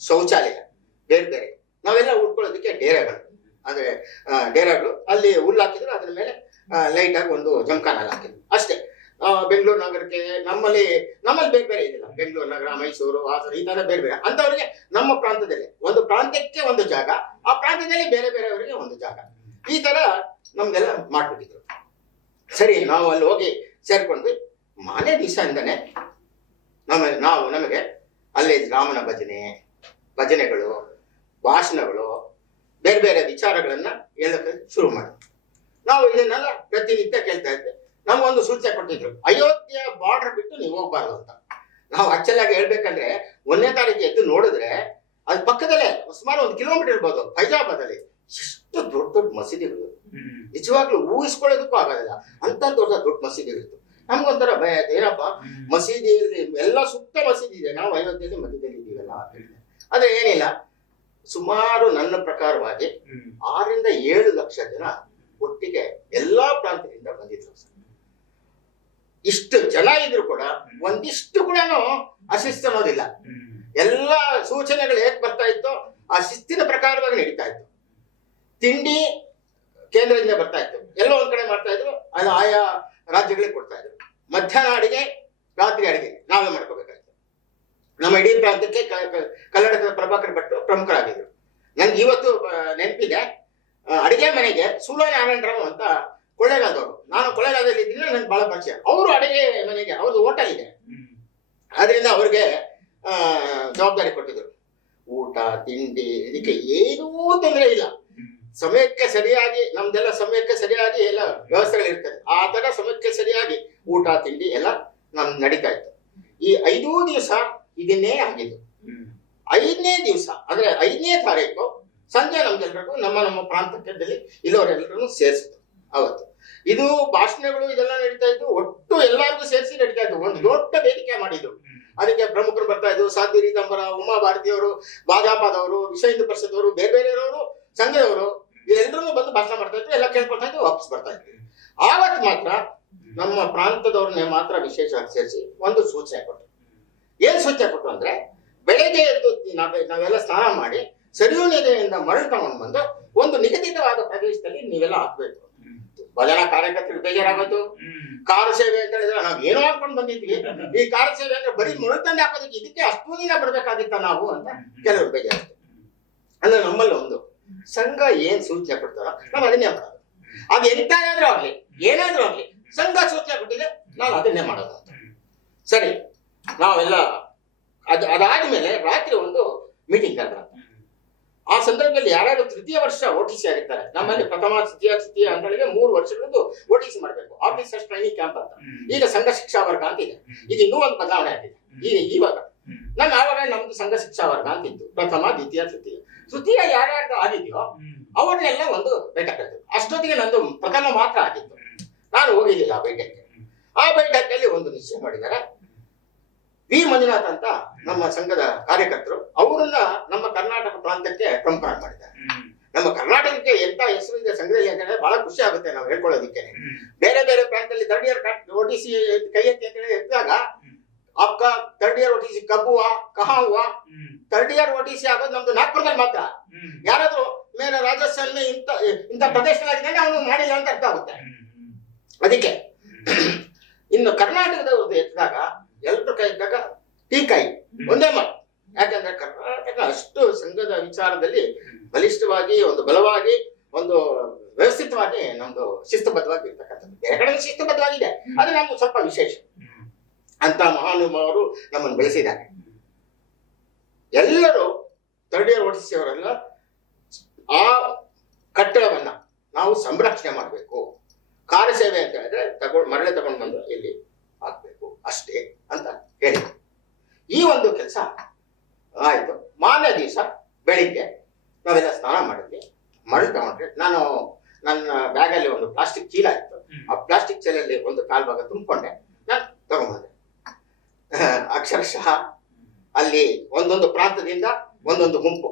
ಶೌಚಾಲಯ ಬೇರೆ ಬೇರೆ, ನಾವೆಲ್ಲ ಉಟ್ಕೊಳ್ಳೋದಕ್ಕೆ ಡೇರೆಗಳು, ಅಂದ್ರೆ ಡೇರೆಗಳು. ಅಲ್ಲಿ ಹುಲ್ಲು ಹಾಕಿದ್ರು, ಅದ್ರ ಮೇಲೆ ಲೈಟ್ ಆಗಿ ಒಂದು ಜಮಖಾನ ಹಾಕಿದ್ರು ಅಷ್ಟೇ. ಬೆಂಗಳೂರು ನಗರಕ್ಕೆ ನಮ್ಮಲ್ಲಿ ಬೇರೆ ಬೇರೆ ಇದೆಯಲ್ಲ, ಬೆಂಗಳೂರು ನಗರ, ಮೈಸೂರು, ಹಾಸನ, ಈ ತರ ಬೇರೆ ಬೇರೆ ಅಂತವರಿಗೆ ನಮ್ಮ ಪ್ರಾಂತದಲ್ಲಿ ಒಂದು ಪ್ರಾಂತ್ಯಕ್ಕೆ ಒಂದು ಜಾಗ, ಆ ಪ್ರಾಂತ್ಯದಲ್ಲಿ ಬೇರೆ ಬೇರೆಯವರಿಗೆ ಒಂದು ಜಾಗ, ಈ ತರ ನಮ್ಗೆಲ್ಲ ಮಾಡ್ಬಿಟ್ಟಿದ್ರು. ಸರಿ, ನಾವು ಅಲ್ಲಿ ಹೋಗಿ ಸೇರ್ಕೊಂಡ್ವಿ. ಮಾನೇ ದಿವಸದಿಂದನೇ ನಮಗೆ ಅಲ್ಲಿ ರಾಮನ ಭಜನೆಗಳು, ಭಾಷಣಗಳು, ಬೇರೆ ಬೇರೆ ವಿಚಾರಗಳನ್ನ ಹೇಳಕ್ಕೆ ಶುರು ಮಾಡಿದ್ವಿ. ನಾವು ಇದನ್ನೆಲ್ಲ ಪ್ರತಿನಿತ್ಯ ಕೇಳ್ತಾ ಇದ್ವಿ. ನಮ್ಗೊಂದು ಸೂಚನೆ ಕೊಟ್ಟಿದ್ರು, ಅಯೋಧ್ಯೆ ಬಾರ್ಡರ್ ಬಿಟ್ಟು ನೀವು ಹೋಗ್ಬಾರ್ದು ಅಂತ. ನಾವು ಆಕ್ಚುಲ್ ಆಗಿ ಹೇಳ್ಬೇಕಂದ್ರೆ 1ನೇ ತಾರೀಕು ಎದ್ದು ನೋಡಿದ್ರೆ ಅದ್ ಪಕ್ಕದಲ್ಲೇ ಸುಮಾರು 1 ಕಿಲೋಮೀಟರ್ ಇರ್ಬೋದು, ಫೈಜಾಬಾದ್ ಅಲ್ಲಿ ಎಷ್ಟು ದೊಡ್ಡ ದೊಡ್ಡ ಮಸೀದಿಗಳು, ನಿಜವಾಗ್ಲೂ ಊಹಿಸ್ಕೊಳ್ಳೋದಕ್ಕೂ ಆಗೋದಿಲ್ಲ ಅಂತ ದೊಡ್ಡ ಮಸೀದಿಗಳಿತ್ತು. ನಮ್ಗೊಂಥರ ಭಯ ಆಯ್ತು, ಏನಪ್ಪ ಮಸೀದಿಯಲ್ಲಿ ಎಲ್ಲ ಸುತ್ತ ಮಸೀದಿ ಇದೆ, ನಾವು ಅಯೋಧ್ಯೆಯಲ್ಲಿ ಮಧ್ಯದಲ್ಲಿ ಇದೀವಲ್ಲ. ಆದ್ರೆ ಏನಿಲ್ಲ, ಸುಮಾರು ನನ್ನ ಪ್ರಕಾರವಾಗಿ 6 ರಿಂದ 7 ಲಕ್ಷ ಜನ ಒಟ್ಟಿಗೆ ಎಲ್ಲಾ ಪ್ರಾಂತ್ಯದಿಂದ ಬಂದಿದ್ರು. ಇಷ್ಟು ಜನ ಇದ್ರು ಕೂಡ ಒಂದಿಷ್ಟು ಕೂಡ ಅಶಿಸ್ತು ಅನ್ನೋದಿಲ್ಲ. ಎಲ್ಲ ಸೂಚನೆಗಳು ಹೇಗ್ ಬರ್ತಾ ಇತ್ತು ಆ ಶಿಸ್ತಿನ ಪ್ರಕಾರವಾಗಿ ನಡೀತಾ ಇತ್ತು. ತಿಂಡಿ ಕೇಂದ್ರದಿಂದ ಬರ್ತಾ ಇತ್ತು, ಎಲ್ಲೋ ಒಂದ್ ಕಡೆ ಮಾಡ್ತಾ ಇದ್ರು, ಅದು ಆಯಾ ರಾಜ್ಯಗಳಿಗೆ ಕೊಡ್ತಾ ಇದ್ರು. ಮಧ್ಯಾಹ್ನ ಅಡಿಗೆ, ರಾತ್ರಿ ಅಡಿಗೆ ನಾವೇ ಮಾಡ್ಕೋಬೇಕಾಯ್ತು. ನಮ್ಮ ಇಡೀ ಪ್ರಾಂತ್ಯಕ್ಕೆ ಕನ್ನಡಕದ ಪ್ರಭಾಕರ್ ಭಟ್ರು ಪ್ರಮುಖರಾಗಿದ್ರು. ನನ್ಗೆ ಇವತ್ತು ನೆನಪಿದೆ, ಅಡಿಗೆ ಮನೆಗೆ ಸೂಲನಾರಾಯಣರಾವ್ ಅಂತ ಕೊಳ್ಳೇಗಾಲದವರು, ನಾನು ಕೊಳ್ಳೇಗಾಲದಲ್ಲಿ ಇದ್ದೀನಿ, ನನ್ಗೆ ಬಹಳ ಪರಿಚಯ. ಅವರು ಅಡಿಗೆ ಮನೆಗೆ, ಅವ್ರದ್ದು ಹೋಟೆಲ್ ಇದೆ, ಆದ್ರಿಂದ ಅವ್ರಿಗೆ ಜವಾಬ್ದಾರಿ ಕೊಟ್ಟಿದ್ರು. ಊಟ ತಿಂಡಿ ಇದಕ್ಕೆ ಏನೂ ತೊಂದರೆ ಇಲ್ಲ, ಸಮಯಕ್ಕೆ ಸರಿಯಾಗಿ, ನಮ್ದೆಲ್ಲ ಸಮಯಕ್ಕೆ ಸರಿಯಾಗಿ ಎಲ್ಲ ವ್ಯವಸ್ಥೆಗಳಿರ್ತದೆ. ಆ ತರ ಸಮಯಕ್ಕೆ ಸರಿಯಾಗಿ ಊಟ ತಿಂಡಿ ಎಲ್ಲ ನಮ್ ನಡೀತಾ ಇತ್ತು. ಈ 5 ದಿವಸ ಇದನ್ನೇ ಆಗಿದ್ದು. 5ನೇ ದಿವಸ ಅಂದ್ರೆ 5ನೇ ತಾರೀಕು ಸಂಜೆ ನಮ್ಗೆಲ್ರಿಗೂ ನಮ್ಮ ಪ್ರಾಂತ್ಯದಲ್ಲಿ ಇಲ್ಲವರೆಲ್ಲರೂ ಸೇರಿಸಿದ್ರು. ಅವತ್ತು ಇದು ಭಾಷಣಗಳು ಇದೆಲ್ಲ ನಡೀತಾ ಇದ್ದು, ಒಟ್ಟು ಎಲ್ಲರಿಗೂ ಸೇರಿಸಿ ನಡೀತಾ ಇತ್ತು. ಒಂದು ದೊಡ್ಡ ವೇದಿಕೆ ಮಾಡಿದ್ರು. ಅದಕ್ಕೆ ಪ್ರಮುಖರು ಬರ್ತಾ ಇದ್ರು, ಸಾಧ್ವಿ ರೀತಂಬರ, ಉಮಾ ಭಾರತಿಯವರು, ಭಾಜಪಾದವರು, ವಿಶ್ವ ಹಿಂದೂ ಪರಿಷತ್ ಅವರು, ಬೇರೆ ಬೇರೆಯವರು, ಸಂಘದವರು, ಎಲ್ಲರೂ ಬಂದು ಭಾಷಣ ಮಾಡ್ತಾ ಇದ್ರು. ಎಲ್ಲ ಕೇಳ್ಕೊಳ್ತಾ ಇದ್ರು, ವಾಪಸ್ ಬರ್ತಾ ಇದ್ರು. ಆವತ್ತು ಮಾತ್ರ ನಮ್ಮ ಪ್ರಾಂತದವ್ರನ್ನೇ ಮಾತ್ರ ವಿಶೇಷವಾಗಿ ಸೇರಿಸಿ ಒಂದು ಸೂಚನೆ ಕೊಟ್ಟರು. ಏನ್ ಸೂಚನೆ ಕೊಟ್ಟರು ಅಂದ್ರೆ, ಬೆಳಗ್ಗೆ ಎದ್ದು ನಾವೆಲ್ಲ ಸ್ನಾನ ಮಾಡಿ ಸರಿಯೂ ನದಿಯಿಂದ ಮರಳು ತಗೊಂಡು ಬಂದು ಒಂದು ನಿಗದಿತವಾದ ಪ್ರದೇಶದಲ್ಲಿ ನೀವೆಲ್ಲ ಹಾಕ್ಬೇಕು. ಭಜನಾ ಕಾರ್ಯಕರ್ತರು ಬೇಜಾರಾಗೋದು. ಕಾರ ಸೇವೆ ಅಂತ ಹೇಳಿದ್ರೆ ನಾವ್ ಏನೋ ಹಾಕೊಂಡು ಬಂದಿದ್ವಿ, ಈ ಕಾರ ಸೇವೆ ಅಂದ್ರೆ ಬರೀ ಮರಳು ತಂದು ಹಾಕೋದಕ್ಕೆ ಇದಕ್ಕೆ ಅಷ್ಟು ದಿನ ಬರ್ಬೇಕಾಗಿತ್ತ ನಾವು ಅಂತ ಕೆಲವರು ಬೇಜಾರಾಗ್ತದೆ. ಅಂದ್ರೆ ನಮ್ಮಲ್ಲಿ ಒಂದು ಸಂಘ ಏನ್ ಸೂಚನೆ ಕೊಡ್ತಾರೋ ನಾವು ಅದನ್ನೇ ಮಾಡೋದು. ಅದು ಎಂತಾದ್ರೂ ಆಗ್ಲಿ, ಏನಾದ್ರೂ ಆಗ್ಲಿ, ಸಂಘ ಸೂಚನೆ ಕೊಟ್ಟಿದೆ, ನಾವು ಅದನ್ನೇ ಮಾಡೋದು ಅಂತ. ಸರಿ, ನಾವೆಲ್ಲ ಅದಾದ್ಮೇಲೆ ರಾತ್ರಿ ಒಂದು ಮೀಟಿಂಗ್ ಕರೆದ. ಆ ಸಂದರ್ಭದಲ್ಲಿ ಯಾರ್ಯಾರು 3ಯ ವರ್ಷ OTC ಆಗಿರ್ತಾರೆ, ನಮ್ಮಲ್ಲಿ ಪ್ರಥಮ, ದ್ವಿತೀಯ ಅಂತ ಹೇಳಿದ್ರೆ 3 ವರ್ಷಗಳದ್ದು OTC ಮಾಡಬೇಕು, ಆಫೀಸರ್ಸ್ ಟ್ರೈನಿಂಗ್ ಕ್ಯಾಂಪ್ ಅಂತ. ಈಗ ಸಂಘ ಶಿಕ್ಷಾ ವರ್ಗ ಅಂತ ಇದೆ. ಇದು ಇನ್ನೂ ಒಂದು ಬದಲಾವಣೆ ಆಗಿದೆ ಇವಾಗ. ಆವಾಗ ನಮ್ದು ಸಂಘ ಶಿಕ್ಷಾ ವರ್ಗ ಅಂತ ಇತ್ತು, ಪ್ರಥಮ, ದ್ವಿತೀಯ, ತೃತೀಯ ಯಾರ್ಯಾರು ಆಗಿದೆಯೋ ಅವ್ರನ್ನೆಲ್ಲ ಒಂದು ಬೈಠಕ್. ಅಷ್ಟೊತ್ತಿಗೆ ನಂದು ಪ್ರಥಮ ಮಾತ್ರ ಆಗಿತ್ತು, ನಾನು ಹೋಗಿದ್ದಿಲ್ಲ ಆ ಬೈಠಕ್ಕೆ. ಆ ಬೈಠಕಲ್ಲಿ ಒಂದು ನಿಶ್ಚಯ ಮಾಡಿದ್ದಾರೆ. ವಿ ಮಂಜುನಾಥ್ ಅಂತ ನಮ್ಮ ಸಂಘದ ಕಾರ್ಯಕರ್ತರು, ಅವರನ್ನ ನಮ್ಮ ಕರ್ನಾಟಕ ಪ್ರಾಂತ್ಯಕ್ಕೆ ಪ್ರಮುಖರಾಗಿ ಮಾಡಿದ್ದಾರೆ. ನಮ್ಮ ಕರ್ನಾಟಕಕ್ಕೆ ಎಂತ ಹೆಸರು ಇದೆ ಸಂಘದಲ್ಲಿ ಅಂತ ಹೇಳಿದ್ರೆ ಬಹಳ ಖುಷಿ ಆಗುತ್ತೆ ನಾವು ಹೇಳ್ಕೊಳ್ಳೋದಿಕ್ಕೆ. ಬೇರೆ ಬೇರೆ ಪ್ರಾಂತ್ಯದಲ್ಲಿ 3rd ಇಯರ್ OTC ಕೈ ಎತ್ತಿ ಅಂತ ಹೇಳಿ ಎತ್ತಿದಾಗ ಅಕ್ಕ 3rd ಇಯರ್ OTC ಕಬ್ಬುವ ಕಹಾ ಹುವ, 3rd ಇಯರ್ OTC ಆಗೋದು ನಮ್ದು ನಾಗ್ಪುರದಲ್ಲಿ ಮಾತ್ರ. ಯಾರಾದ್ರೂ ಮೇಲೆ ರಾಜಸ್ಥಾನ ಇಂಥ ಪ್ರದೇಶಗಳಾಗಿದ್ದಾನೆ ಅವನು ಮಾಡಿಲ್ಲ ಅಂತ ಅರ್ಥ ಆಗುತ್ತೆ. ಅದಕ್ಕೆ ಇನ್ನು ಕರ್ನಾಟಕದವ್ರದ್ದು ಎತ್ತಿದಾಗ ಎಲ್ರ ಕೈ ಇದ್ದಾಗ ಟೀಕಾಯಿ ಒಂದೇ ಮಾತು. ಯಾಕಂದ್ರೆ ಕರ್ನಾಟಕ ಅಷ್ಟು ಸಂಘದ ವಿಚಾರದಲ್ಲಿ ಬಲಿಷ್ಠವಾಗಿ, ಒಂದು ಬಲವಾಗಿ, ಒಂದು ವ್ಯವಸ್ಥಿತವಾಗಿ ನಮ್ದು ಶಿಸ್ತುಬದ್ಧವಾಗಿ ಇರ್ತಕ್ಕಂಥದ್ದು. ಬೇರೆ ಕಡೆ ಶಿಸ್ತುಬದ್ಧವಾಗಿದೆ, ಅದು ನಮ್ದು ಸ್ವಲ್ಪ ವಿಶೇಷ. ಅಂತ ಮಹಾನುಭಾವರು ನಮ್ಮನ್ನು ಬೆಳೆಸಿದ್ದಾರೆ. ಎಲ್ಲರೂ 3rd ಇಯರ್ OTC ಅವರೆಲ್ಲ ಆ ಕಟ್ಟಡವನ್ನ ನಾವು ಸಂರಕ್ಷಣೆ ಮಾಡಬೇಕು. ಕಾರ್ಯಸೇವೆ ಅಂತ ಹೇಳಿದ್ರೆ ಮರಳೆ ತಗೊಂಡು ಬಂದು ಇಲ್ಲಿ ಹಾಕ್ಬೇಕು ಅಷ್ಟೇ ಅಂತ ಹೇಳಿದ್ರು. ಈ ಒಂದು ಕೆಲಸ ಆಯ್ತು. ಮಾರನೇ ದಿವಸ ಬೆಳಿಗ್ಗೆ ನಾವೆಲ್ಲ ಸ್ನಾನ ಮಾಡಿದ್ವಿ. ಮರಳು ತಗೊಂಡ್ರೆ ನಾನು ನನ್ನ ಬ್ಯಾಗಲ್ಲಿ ಒಂದು ಪ್ಲಾಸ್ಟಿಕ್ ಚೀಲ ಇತ್ತು. ಆ ಪ್ಲಾಸ್ಟಿಕ್ ಚೀಲಲ್ಲಿ ಒಂದು ಕಾಲ್ ಭಾಗ ತುಂಬಿಕೊಂಡೆ, ನಾನು ತಗೊಂಡ್ಬಂದೆ. ಅಕ್ಷರಶಃ ಅಲ್ಲಿ ಒಂದೊಂದು ಪ್ರಾಂತದಿಂದ ಒಂದೊಂದು ಗುಂಪು,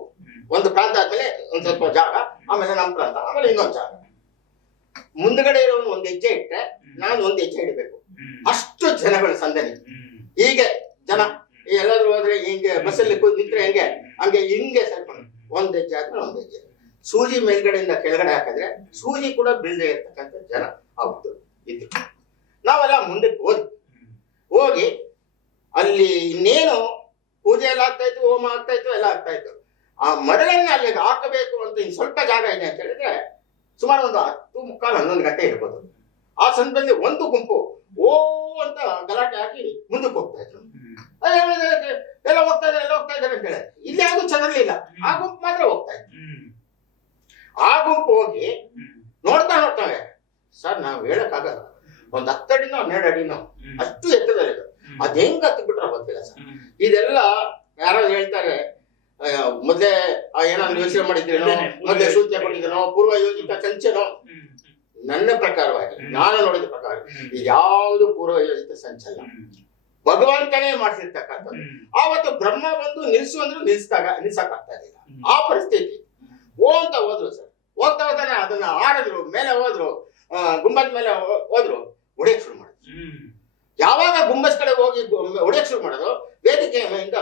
ಒಂದು ಪ್ರಾಂತ ಆದ್ಮೇಲೆ ಒಂದ್ ಸ್ವಲ್ಪ ಜಾಗ, ಆಮೇಲೆ ನಮ್ಮ ಪ್ರಾಂತ, ಆಮೇಲೆ ಇನ್ನೊಂದು ಜಾಗ. ಮುಂದ್ಗಡೆ ಇರೋನು ಒಂದ್ ಹೆಜ್ಜೆ ಇಟ್ಟರೆ ನಾನು ಒಂದ್ ಹೆಜ್ಜೆ ಇಡಬೇಕು. ಅಷ್ಟು ಜನಗಳ ಸಂದಣಿ. ಹೀಗೆ ಜನ ಎಲ್ಲಾದ್ರೂ ಹೋದ್ರೆ ಹಿಂಗೆ ಬಸ್ಸಲ್ಲಿ ನಿಂತ್ರೆ ಹೆಂಗೆ ಹಂಗೆ ಹಿಂಗೆ ಸೇರ್ಕೊಂಡು ಒಂದ್ ಹೆಜ್ಜೆ ಆದ್ಮೇಲೆ ಒಂದ್ ಹೆಜ್ಜೆ. ಸೂಜಿ ಮೇಲ್ಗಡೆಯಿಂದ ಕೆಳಗಡೆ ಹಾಕಿದ್ರೆ ಸೂಜಿ ಕೂಡ ಬೀಳದೆ ಇರ್ತಕ್ಕಂಥ ಜನ ಅವತ್ತು ಇದ್ರು. ನಾವೆಲ್ಲ ಮುಂದಕ್ಕೆ ಹೋಗಿ ಅಲ್ಲಿ ಇನ್ನೇನು ಪೂಜೆ ಎಲ್ಲ ಆಗ್ತಾ ಇತ್ತು, ಹೋಮ ಆಗ್ತಾ ಇತ್ತು, ಎಲ್ಲ ಆಗ್ತಾ ಇತ್ತು. ಆ ಮರಳನ್ನ ಅಲ್ಲಿಗೆ ಹಾಕಬೇಕು ಅಂತ ಇನ್ ಸ್ವಲ್ಪ ಜಾಗ ಇದೆ ಅಂತ ಹೇಳಿದ್ರೆ ಸುಮಾರು ಒಂದು 10:45-11 ಗಂಟೆ ಇರ್ಬೋದು. ಆ ಸಂದರ್ಭದಲ್ಲಿ ಒಂದು ಗುಂಪು ಓ ಅಂತ ಗಲಾಟೆ ಹಾಕಿ ಮುಂದಕ್ಕೆ ಹೋಗ್ತಾ ಇದ್ರು. ಎಲ್ಲ ಹೋಗ್ತಾ ಇದ್ದಾರೆ ಅಂತ ಹೇಳಿ ಇಲ್ಲಿ ಯಾವ್ದು ಚೆನ್ನಾಗಿರ್ಲಿಲ್ಲ. ಆ ಗುಂಪು ಮಾತ್ರ ಹೋಗ್ತಾ ಇತ್ತು. ಆ ಗುಂಪು ಹೋಗಿ ನೋಡ್ತಾವೆ, ಸರ್ ನಾವು ಹೇಳಕ್ಕಾಗಲ್ಲ, ಒಂದ್ 10 ಅಡಿನೋ 12 ಅಡಿನೋ ಅಷ್ಟು ಎತ್ತರದಲ್ಲಿ ಅದ್ ಹೆಂಗ್ ಹತ್ತು ಬಿಟ್ರೆ ಗೊತ್ತಿಲ್ಲ ಸರ್. ಇದೆಲ್ಲ ಯಾರೋ ಹೇಳ್ತಾರೆ, ಮೊದ್ಲೇ ಏನಾದ್ರು ಯೋಚನೆ ಮಾಡಿದ್ರೇನೋ, ಮೊದ್ಲೇ ಸೂಚನೆ ಕೊಟ್ಟಿದ್ದೇನೋ, ಪೂರ್ವ ಯೋಜಿತ ಸಂಚನೋ. ನನ್ನ ಪ್ರಕಾರವಾಗಿ ನಾನು ನೋಡಿದ ಪ್ರಕಾರ ಇದ್ಯಾವುದು ಪೂರ್ವ ಯೋಜಿತ ಸಂಚಲ್ಲ, ಭಗವಂತನೇ ಮಾಡಿಸಿರ್ತಕ್ಕಂಥದ್ದು. ಆವತ್ತು ಬ್ರಹ್ಮ ಬಂದು ನಿಲ್ಸು ಅಂದ್ರು ನಿಲ್ಸಕ್ ಆಗ್ತಾ ಇರಲಿಲ್ಲ. ಆ ಪರಿಸ್ಥಿತಿ ಅಂತ ಹೋದ್ರು ಸರ್. ಹೋಗ್ತಾ ಹೋಗ್ತಾನೆ ಅದನ್ನ ಆಡಿದ್ರು, ಮೇಲೆ ಹೋದ್ರು, ಗುಂಬದ್ ಮೇಲೆ ಹೋದ್ರು, ಹೊಡೆಯಕ್ ಶುರು ಮಾಡಿದ್ರು. ಯಾವಾಗ ಗುಂಬಸ್ ಕಡೆ ಹೋಗಿ ಹೊಡೆಯಕ್ ಶುರು ಮಾಡೋದು, ವೇದಿಕೆಯಿಂದ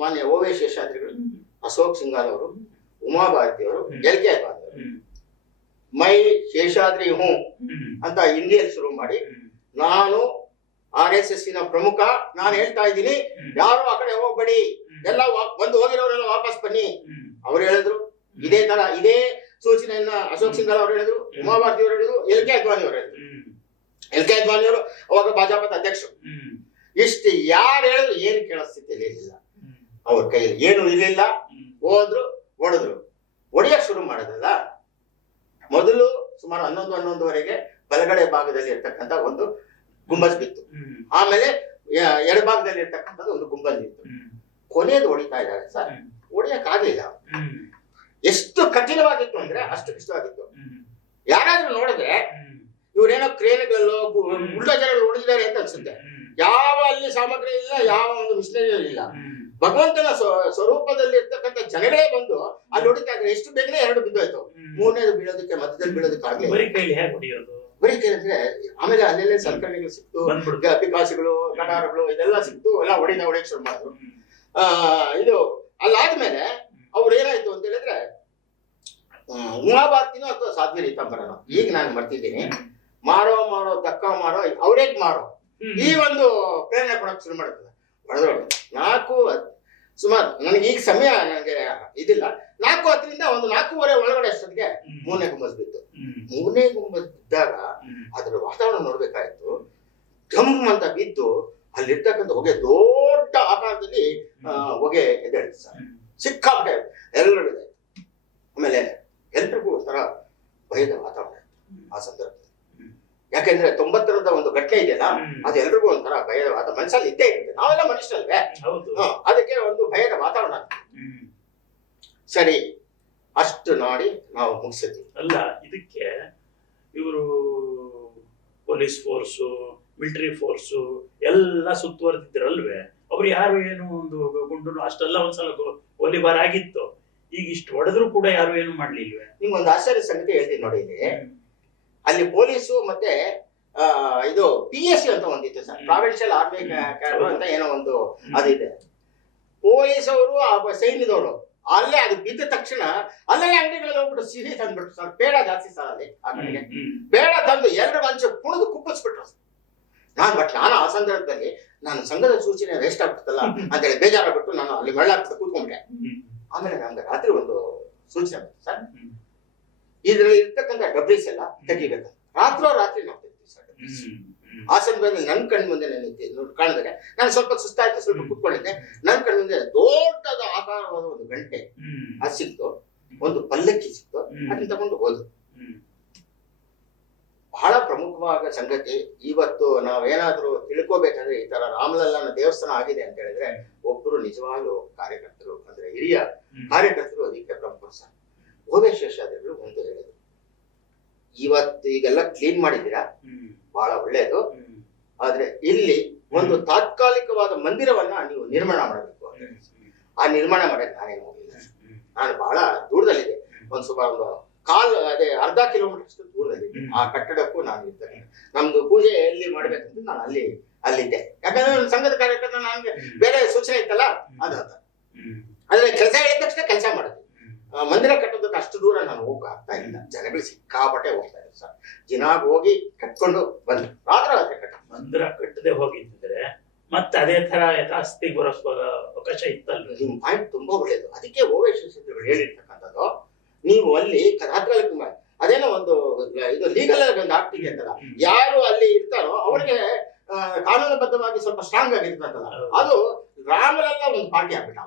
ಮಾನ್ಯ ಓ.ವಿ. ಶೇಷಾದ್ರಿಗಳು, ಅಶೋಕ್ ಸಿಂಘಾಲ್ ಅವರು, ಉಮಾಭಾರತಿ ಅವರು, ಎಲ್.ಕೆ. ಅದ್ವಾನಿ ಅವರು ಮೈ ಶೇಷಾದ್ರಿ ಹೂ ಅಂತ ಹಿಂದಿಯಲ್ಲಿ ಶುರು ಮಾಡಿ, ನಾನು RSS ಪ್ರಮುಖ, ನಾನು ಹೇಳ್ತಾ ಇದ್ದೀನಿ ಯಾರು ಆ ಕಡೆ ಹೋಗ್ಬೇಡಿ, ಎಲ್ಲ ಬಂದು ಹೋಗಿರೋರೆಲ್ಲ ವಾಪಸ್ ಬನ್ನಿ. ಅವ್ರು ಹೇಳಿದ್ರು ಇದೇ ತರ, ಇದೇ ಸೂಚನೆಯನ್ನ ಅಶೋಕ್ ಸಿಂಘಾಲ್ ಅವರು ಹೇಳಿದ್ರು, ಉಮಾಭಾರತಿ ಅವರು ಹೇಳಿದ್ರು, ಎಲ್.ಕೆ. ಅದ್ವಾನಿ ಅವರು ಹೇಳಿದ್ರು. ಎಲ್.ಕೆ. ಅದ್ವಾನಿ ಅವರು ಅವಾಗ ಭಾಜಪದ ಅಧ್ಯಕ್ಷರು. ಇಷ್ಟು ಯಾರು ಹೇಳಿದ್ರು ಏನು ಕೇಳೋ ಸ್ಥಿತಿಯಲ್ಲಿ ಇರಲಿಲ್ಲ. ಅವ್ರ ಕೈಯಲ್ಲಿ ಏನು ಇರಲಿಲ್ಲ. ಹೋದ್ರು, ಹೊಡೆಯಕ್ ಶುರು ಮಾಡೋದಲ್ಲ. ಮೊದಲು ಸುಮಾರು 11-11:30 ಬಲಗಡೆ ಭಾಗದಲ್ಲಿ ಇರ್ತಕ್ಕಂಥ ಒಂದು ಗುಂಬಜ್ ಬಿತ್ತು. ಆಮೇಲೆ ಎಡಭಾಗದಲ್ಲಿ ಇರ್ತಕ್ಕಂಥದ್ದು ಒಂದು ಗುಂಬಜ್ ಇತ್ತು. ಕೊನೆಯದು ಹೊಡಿತಾ ಇದ್ದಾರೆ ಸರ್. ಹೊಡಿಯಕ್ ಆಗ್ಲಿಲ್ಲ. ಎಷ್ಟು ಕಠಿಣವಾಗಿತ್ತು ಅಂದ್ರೆ ಅಷ್ಟು ಕಷ್ಟವಾಗಿತ್ತು. ಯಾರಾದ್ರೂ ನೋಡಿದ್ರೆ ಇವ್ರೇನೋ ಕ್ರೇನ್ಗಳಲ್ಲೋ ಬುಲ್ಡೋಜರ್ ಹೊಡೆದಿದ್ದಾರೆ ಅಂತ ಅನ್ಸುತ್ತೆ. ಯಾವ ಅಲ್ಲಿ ಸಾಮಗ್ರಿ ಇಲ್ಲ, ಯಾವ ಒಂದು ಮಿಷನರಿ ಇಲ್ಲ. ಭಗವಂತನ ಸ್ವರೂಪದಲ್ಲಿ ಇರ್ತಕ್ಕಂಥ ಜನಗಳೇ ಬಂದು ಅಲ್ಲಿ ಹೊಡಿತಾ ಇದ್ರೆ ಎಷ್ಟು ಬೇಗನೆ 2 ಬಿದ್ದೋಯ್ತು. 3ನೇದು ಬೀಳೋದಕ್ಕೆ, ಮಧ್ಯದಲ್ಲಿ ಬೀಳೋದಕ್ಕೆ ಆಗ್ಲಿಲ್ಲ. ಬರೀ ಕೈ ಅಂದ್ರೆ ಆಮೇಲೆ ಅಲ್ಲೆಲ್ಲ ಸಲಕರಣೆಗಳು ಸಿಕ್ತು, ಪಿಕಾಸಿಗಳು, ಕಟಾರಗಳು ಇದೆಲ್ಲ ಸಿಕ್ತು. ಎಲ್ಲ ಹೊಡೆಯಕ್ ಶುರು ಮಾಡಿದ್ರು. ಇದು ಅಲ್ಲಾದ್ಮೇಲೆ ಅವ್ರು ಏನಾಯ್ತು ಅಂತ ಹೇಳಿದ್ರೆ, ಉಮಾಭಾರತಿನೋ ಅಥವಾ ಸಾಧ್ವಿ ರೀತಾಂಬರನೋ, ಈಗ ನಾನು ಮರ್ತಿದ್ದೀನಿ, ಮಾರೋ ದಕ್ಕ ಮಾರೋ ಅವ್ರೇಗ್ ಮಾರೋ, ಈ ಒಂದು ಪ್ರೇರಣೆ ಕೊಡಕ್ ಶುರು ಮಾಡ್ತದೆ. ಸುಮಾರು ನನಗೆ ಈಗ ಸಮಯ ನನಗೆ ಇದಿಲ್ಲ, 4:10ರಿಂದ ಒಂದು 4:15 ಒಳಗಡೆ ಅಷ್ಟೊತ್ತಿಗೆ 3ನೇ ಗುಂಬಜ್ ಬಿತ್ತು. 3ನೇ ಗುಂಬಜ್ ಬಿದ್ದಾಗ ಅದರ ವಾತಾವರಣ ನೋಡ್ಬೇಕಾಯ್ತು. ಢಮ್ ಅಂತ ಬಿದ್ದು ಅಲ್ಲಿರ್ತಕ್ಕಂಥ ಹೊಗೆ ದೊಡ್ಡ ಆಕಾರದಲ್ಲಿ ಹೊಗೆ ಎದ್ದೇಳಿತು ಸರ್. ಸಿಕ್ಕಾಪಟ್ಟೆ ಎಲ್ಲರೂ. ಆಮೇಲೆ ಎಲ್ರಿಗೂ ಒಂಥರ ಭಯದ ವಾತಾವರಣ ಆ ಸಂದರ್ಭದಲ್ಲಿ. ಯಾಕೆಂದ್ರೆ 90ರದ ಒಂದು ಘಟನೆ ಇದೆಯಲ್ಲ, ಅದು ಎಲ್ರಿಗೂ ಒಂಥರ ಭಯದ ವಾತಾವರಣ ಮನಸ್ಸಲ್ಲಿ ಇದ್ದೇ ಇರುತ್ತೆ. ನಾವೆಲ್ಲ ಮನುಷ್ಯರಲ್ವೇ, ಅದಕ್ಕೆ ಒಂದು ಭಯದ ವಾತಾವರಣ. ಸರಿ, ಅಷ್ಟು ನೋಡಿ ನಾವು ಮುಗಿಸಿದ್ವಿ. ಅಲ್ಲ, ಇದಕ್ಕೆ ಇವರು ಪೊಲೀಸ್ ಫೋರ್ಸು, ಮಿಲಿಟರಿ ಫೋರ್ಸು ಎಲ್ಲ ಸುತ್ತುವರೆದಿದ್ರಲ್ವೇ, ಅವ್ರು ಯಾರು ಏನು ಒಂದು ಗುಂಡು ಅಷ್ಟೆಲ್ಲ ಒಂದ್ಸಲ ಗೋಲಿಬಾರ್ ಆಗಿತ್ತು. ಈಗ ಇಷ್ಟು ಹೊಡೆದ್ರು ಕೂಡ ಯಾರು ಏನು ಮಾಡ್ಲಿಲ್ವೇ? ನಿಮ್ಗೊಂದು ಆಶ್ಚರ್ಯ ಸಂಗತಿ ಹೇಳ್ತೀನಿ ನೋಡಿ. ಇಲ್ಲಿ ಅಲ್ಲಿ ಪೊಲೀಸು ಮತ್ತೆ ಇದು PSC ಅಂತ ಒಂದಿತ್ತು ಸರ್, ಪ್ರಾವಿನ್ಷಿಯಲ್ ಆರ್ಮಿ ಕ್ಯಾಡರ್ ಅಂತ ಏನೋ ಒಂದು ಅದಿದೆ. ಪೊಲೀಸ್ ಅವರು ಸೈನ್ಯದವರು ಅಲ್ಲೇ ಅದು ಬಿದ್ದ ತಕ್ಷಣ ಅಲ್ಲೇ ಅಂಗಡಿಗಳಲ್ಲಿ ಹೋಗ್ಬಿಟ್ಟು ಸಿಹಿ ತಂದ್ಬಿಟ್ರು ಸರ್. ಬೇಡ ಜಾಸ್ತಿ ಸರ್ ಅಲ್ಲಿ ಆ ಕಡೆಗೆ ಬೇಡ ತಂದು 2 ಹಂಚು ಕುಣಿದು ಕುಪ್ಪಿಸ್ಬಿಟ್ರು ಸರ್. ನಾನು ಆ ಸಂದರ್ಭದಲ್ಲಿ ನಾನು ಸಂಘದ ಸೂಚನೆ ವೇಸ್ಟ್ ಆಗ್ಬಿಡ್ತಲ್ಲ ಅಂತೇಳಿ ಬೇಜಾರಾಗ್ಬಿಟ್ಟು ನಾನು ಅಲ್ಲಿ ಮಳ್ಳಾಗ್ಬಿಟ್ಟು ಕೂತ್ಕೊಂಡ್ಬಿಟ್ಟೆ. ಆಮೇಲೆ ನಮ್ಗೆ ರಾತ್ರಿ ಒಂದು ಸೂಚನೆ ಬಂತು ಸರ್, ಇದ್ರಲ್ಲಿ ಇರ್ತಕ್ಕಂಥ ಡಬ್ರೀಸ್ ಎಲ್ಲ ತೆಗಿಬೇಕು. ರಾತ್ರಿ ನಾವು ತೆಗ್ತೀವಿ ಸರ್. ಆ ಸಂದರ್ಭದಲ್ಲಿ ನನ್ನ ಕಣ್ಣು ಮುಂದೆ ಕಾಣಿದಾಗ ನಾನು ಸ್ವಲ್ಪ ಸುಸ್ತಾಯ್ತು, ಸ್ವಲ್ಪ ಕೂತ್ಕೊಂಡಿದ್ದೆ. ನನ್ನ ಕಣ್ಣು ಮುಂದೆ ದೊಡ್ಡದ ಆಕಾರವಾದ ಒಂದು ಗಂಟೆ ಅದು ಸಿಕ್ತು, ಒಂದು ಪಲ್ಲಕ್ಕಿ ಸಿಕ್ತು, ಅದನ್ನ ತಗೊಂಡು ಹೋದ್ರು. ಬಹಳ ಪ್ರಮುಖವಾದ ಸಂಗತಿ ಇವತ್ತು ನಾವೇನಾದ್ರೂ ತಿಳ್ಕೋಬೇಕಂದ್ರೆ, ಈ ತರ ರಾಮಲಲ್ಲನ ದೇವಸ್ಥಾನ ಆಗಿದೆ ಅಂತ ಹೇಳಿದ್ರೆ ಒಬ್ಬರು ನಿಜವಾಗ್ಲೂ ಕಾರ್ಯಕರ್ತರು ಅಂದ್ರೆ ಹಿರಿಯ ಕಾರ್ಯಕರ್ತರು ಅದಕ್ಕೆ ಪ್ರಮುಖ ಸರ್. ಓವೇಶ್ ಶೇಷಾದ್ರಿಗಳು ಒಂದು ಹೇಳಿದ್ರು, ಇವತ್ತು ಈಗೆಲ್ಲ ಕ್ಲೀನ್ ಮಾಡಿದ್ದೀರಾ, ಬಹಳ ಒಳ್ಳೆಯದು, ಆದ್ರೆ ಇಲ್ಲಿ ಒಂದು ತಾತ್ಕಾಲಿಕವಾದ ಮಂದಿರವನ್ನ ನೀವು ನಿರ್ಮಾಣ ಮಾಡಬೇಕು ಅಂತ ಹೇಳಿ. ಆ ನಿರ್ಮಾಣ ಮಾಡಕ್ಕೆ ನಾನೇನು ಹೋಗಿಲ್ಲ, ನಾನು ಬಹಳ ದೂರದಲ್ಲಿದೆ, ಸುಮಾರು ಅದೇ ಅರ್ಧ ಕಿಲೋಮೀಟರ್ ದೂರದಲ್ಲಿ ಆ ಕಟ್ಟಡಕ್ಕೂ ನಾನು ಇರ್ತೇನೆ. ನಮ್ದು ಪೂಜೆ ಎಲ್ಲಿ ಮಾಡ್ಬೇಕಂತ ನಾನು ಅಲ್ಲಿದ್ದೆ, ಯಾಕಂದ್ರೆ ನನ್ನ ಸಂಘದ ಕಾರ್ಯಕರ್ತ ನನಗೆ ಬೇರೆ ಸೂಚನೆ ಇತ್ತಲ್ಲ, ಅದು ಆದ್ರೆ ಕೆಲಸ ಹೇಳಿದ ತಕ್ಷಣ ಕೆಲಸ ಮಾಡಿದ್ವಿ. ಮಂದಿರ ಕಟ್ಟೋದಕ್ಕೆ ಅಷ್ಟು ದೂರ ನಾನು ಹೋಗಕ್ ಆಗ್ತಾ ಇಲ್ಲ, ಜನಗಳು ಸಿಕ್ಕಾಪಟ್ಟೆ ಹೋಗ್ತಾ ಇದ್ದಾರೆ ಸರ್. ದಿನಾಗ್ ಹೋಗಿ ಕಟ್ಕೊಂಡು ಬಂದ್ರು, ರಾತ್ರಿ ಕಟ್ಟ ಮಂದಿರ ಕಟ್ಟದೆ ಹೋಗಿದ್ರೆ ಮತ್ತೆ ಅದೇ ತರ ಯಥಾಸ್ಥಿತಿ ಬರೋ ಅವಕಾಶ ಇತ್ತಲ್ಲ. ನಿಮ್ ಪಾಯಿಂಟ್ ತುಂಬಾ ಒಳ್ಳೇದು, ಅದಕ್ಕೆ ಓವೇಶ್ ಹೇಳಿರ್ತಕ್ಕಂಥದ್ದು. ನೀವು ಅಲ್ಲಿ ತಾತ್ಕಾಲಿಕ ಅದೇನೋ ಒಂದು ಇದು ಲೀಗಲ್ ಒಂದು ಆಗ್ತಿದೆ ಅಂತಲ್ಲ, ಯಾರು ಅಲ್ಲಿ ಇರ್ತಾರೋ ಅವ್ರಿಗೆ ಕಾನೂನುಬದ್ಧವಾಗಿ ಸ್ವಲ್ಪ ಸ್ಟ್ರಾಂಗ್ ಆಗಿರ್ತಕ್ಕಲ್ಲ. ಅದು ರಾಮರೆಲ್ಲ ಒಂದು ಪಾರ್ಟಿ ಆಗ್ಬಿಟ್ಟ,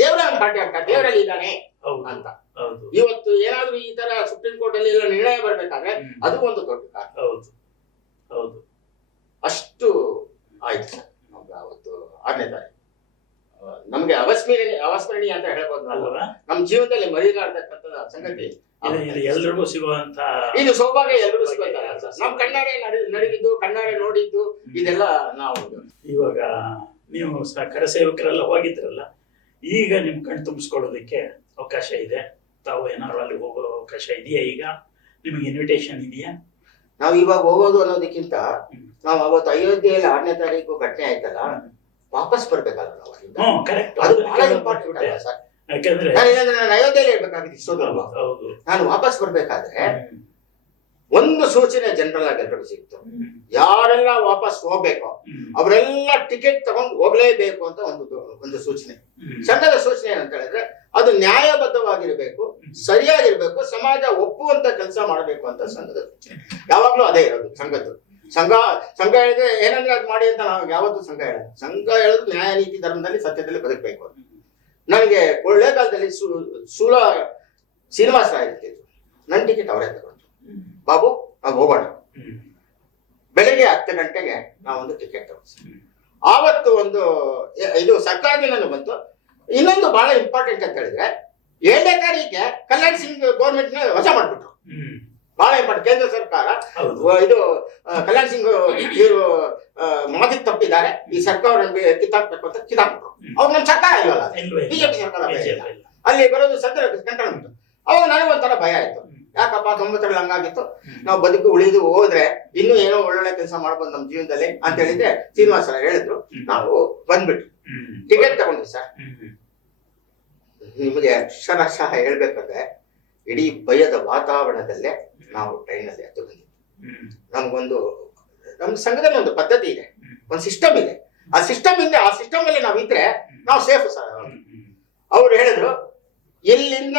ದೇವರ ಒಂದು ಪಾರ್ಟಿ ಆಗ್ತಾರೆ, ದೇವರಲ್ಲಿ ಇದ್ದಾನೆ ಅಂತ. ಇವತ್ತು ಏನಾದ್ರೂ ಈ ತರ ಸುಪ್ರೀಂ ಕೋರ್ಟ್ ಅಲ್ಲಿ ಎಲ್ಲ ನಿರ್ಣಯ ಬರ್ಬೇಕಾದ್ರೆ ಅದು ಒಂದು ದೊಡ್ಡ ಕಾರಣ. ಹೌದು, ಅಷ್ಟು ಆಯ್ತು ಸರ್. ನಮ್ಗೆ ಅವತ್ತು 6ನೇ ತಾರೀಕು ನಮ್ಗೆ ಅವಸ್ಮರಣೀಯ ಅಂತ ಹೇಳ್ಬೋದು ಅಲ್ವಾ. ನಮ್ಮ ಜೀವನದಲ್ಲಿ ಮರೆಯಲಾರ್ದಕ್ಕಂತ ಸಂಗತಿ, ಎಲ್ರಿಗೂ ಸಿಗುವಂತ ಇದು ಸೌಭಾಗ್ಯ, ಎಲ್ರಿಗೂ ಸಿಗುವಂತ. ನಮ್ ಕಣ್ಣಾರೆ ನಡೆದಿದ್ದು, ಕಣ್ಣಾರೆ ನೋಡಿದ್ದು, ಇದೆಲ್ಲ ನಾವು. ಇವಾಗ ನೀವು ಕರಸೇವಕರೆಲ್ಲ ಹೋಗಿದ್ರಲ್ಲ, ಈಗ ನಿಮ್ ಕಣ್ ತುಂಬಿಸ್ಕೊಳ್ಳೋದಕ್ಕೆ ಅವಕಾಶ ಇದೆ, ತಾವು ಏನಾದ್ರು ಅಲ್ಲಿ ಹೋಗೋ ಅವಕಾಶ ಇದೆಯಾ? ಈಗ ನಿಮ್ಗೆ ಇನ್ವಿಟೇಷನ್ ಇದೆಯಾ? ನಾವು ಇವಾಗ ಹೋಗೋದು ಅನ್ನೋದಕ್ಕಿಂತ ನಾವು ಅವತ್ತು ಅಯೋಧ್ಯೆಯಲ್ಲಿ 6ನೇ ತಾರೀಕು ಘಟನೆ ಆಯ್ತಲ್ಲ, ವಾಪಸ್ ಬರ್ಬೇಕಲ್ಲ ನಾವು. ಅದು ಬಹಳ ಇಂಪಾರ್ಟೆಂಟ್ ಅಲ್ಲ ಸರ್, ಯಾಕಂದ್ರೆ ನಾನು ಅಯೋಧ್ಯೆಯಲ್ಲಿ ಹೇಳ್ಬೇಕಾಗಿತ್ತು. ನಾನು ವಾಪಸ್ ಬರ್ಬೇಕಾದ್ರೆ ಒಂದು ಸೂಚನೆ ಜನರಲ್ ಆಗಿ ಎಲ್ರಿಗೂ ಸಿಕ್ತು, ಯಾರೆಲ್ಲ ವಾಪಸ್ ಹೋಗ್ಬೇಕು ಅವರೆಲ್ಲ ಟಿಕೆಟ್ ತಗೊಂಡು ಹೋಗ್ಲೇಬೇಕು ಅಂತ ಒಂದು ಸೂಚನೆ. ಸಂಘದ ಸೂಚನೆ ಏನಂತ ಹೇಳಿದ್ರೆ ಅದು ನ್ಯಾಯಬದ್ಧವಾಗಿರ್ಬೇಕು, ಸರಿಯಾಗಿರ್ಬೇಕು, ಸಮಾಜ ಒಪ್ಪುವಂತ ಕೆಲಸ ಮಾಡಬೇಕು ಅಂತ ಸಂಘದ ಸೂಚನೆ. ಯಾವಾಗ್ಲೂ ಅದೇ ಇರೋದು ಸಂಘದ್ದು. ಸಂಘ ಹೇಳಿದ್ರೆ ಏನಂದ್ರೆ ಅದು ಮಾಡಿ ಅಂತ ನಾವು ಯಾವತ್ತೂ ಸಂಘ ಹೇಳೋದು ನ್ಯಾಯ, ನೀತಿ, ಧರ್ಮದಲ್ಲಿ, ಸತ್ಯದಲ್ಲಿ ಬದುಕಬೇಕು ಅಂತ. ನನಗೆ ಕೊಳ್ಳೇಗಾಲದಲ್ಲಿ ಸೂಲ ಶ್ರೀನಿವಾಸ ರಾಯ್ ಇರ್ತಿದ್ರು, ನನ್ನ ಟಿಕೆಟ್ ಅವರೇ ತಗೊಂಡು, ಬಾಬು ನಾವು ಹೋಗೋಣ. ಬೆಳಿಗ್ಗೆ 10 ಗಂಟೆಗೆ ನಾವೊಂದು ಟಿಕೆಟ್ ತಗೊಂಡು, ಆವತ್ತು ಒಂದು ಇದು ಸರ್ಕಾರದಿಂದ ಬಂತು. ಇನ್ನೊಂದು ಬಹಳ ಇಂಪಾರ್ಟೆಂಟ್ ಅಂತ ಹೇಳಿದ್ರೆ 7ನೇ ತಾರೀಕಿಗೆ ಕಲ್ಯಾಣ್ ಸಿಂಗ್ ಗೌರ್ಮೆಂಟ್ ನ ವಜಾ ಮಾಡ್ಬಿಟ್ರು. ಬಹಳ ಇಂಪಾರ್ಟೆಂಟ್, ಕೇಂದ್ರ ಸರ್ಕಾರ ಇದು ಕಲ್ಯಾಣ್ ಸಿಂಗ್ ಇವರು ಮಾತಿಗೆ ತಪ್ಪಿದ್ದಾರೆ, ಈ ಸರ್ಕಾರ ಕಿತ್ತಾಕ್ಬೇಕು ಅಂತ ಕಿತ್ತಾಕ್ಬಿಟ್ರು. ಅವ್ರು ನಮ್ಮ ಸರ್ಕಾರ ಇಲ್ವಲ್ಲ, ಬಿಜೆಪಿ ಸರ್ಕಾರ ಅಲ್ಲಿ ಬರೋದು ಕಂಟ್ರೋಲ್ ಉಂಟು. ಅವಾಗ ನನಗೊಂಥರ ಭಯ ಆಯ್ತು, ಯಾಕಪ್ಪ 90ರಲ್ಲಿ ಹಂಗಾಗಿತ್ತು, ನಾವು ಬದುಕು ಉಳಿದು ಹೋದ್ರೆ ಇನ್ನೂ ಏನೋ ಒಳ್ಳೊಳ್ಳೆ ಕೆಲಸ ಮಾಡ್ಬೋದು ನಮ್ಮ ಜೀವನದಲ್ಲಿ ಅಂತ ಹೇಳಿದ್ರೆ ಶ್ರೀನಿವಾಸ ಹೇಳಿದ್ರು. ನಾವು ಬಂದ್ಬಿಟ್ರು, ಟಿಕೆಟ್ ತಗೊಂಡ್ವಿ ಸರ್. ನಿಮಗೆ ಅಕ್ಷರಶಃ ಹೇಳ್ಬೇಕಂದ್ರೆ ಇಡೀ ಭಯದ ವಾತಾವರಣದಲ್ಲೇ ನಾವು ಟ್ರೈನಲ್ಲಿ ಹತ್ತು ಬಂದಿದ್ವಿ. ನಮ್ಮ ಸಂಘದಲ್ಲಿ ಒಂದು ಪದ್ಧತಿ ಇದೆ, ಒಂದು ಸಿಸ್ಟಮ್ ಇದೆ. ಆ ಸಿಸ್ಟಮ್ ಅಲ್ಲಿ ನಾವು ಇದ್ರೆ ನಾವು ಸೇಫ್ ಸರ್. ಅವ್ರು ಹೇಳಿದ್ರು, ಇಲ್ಲಿಂದ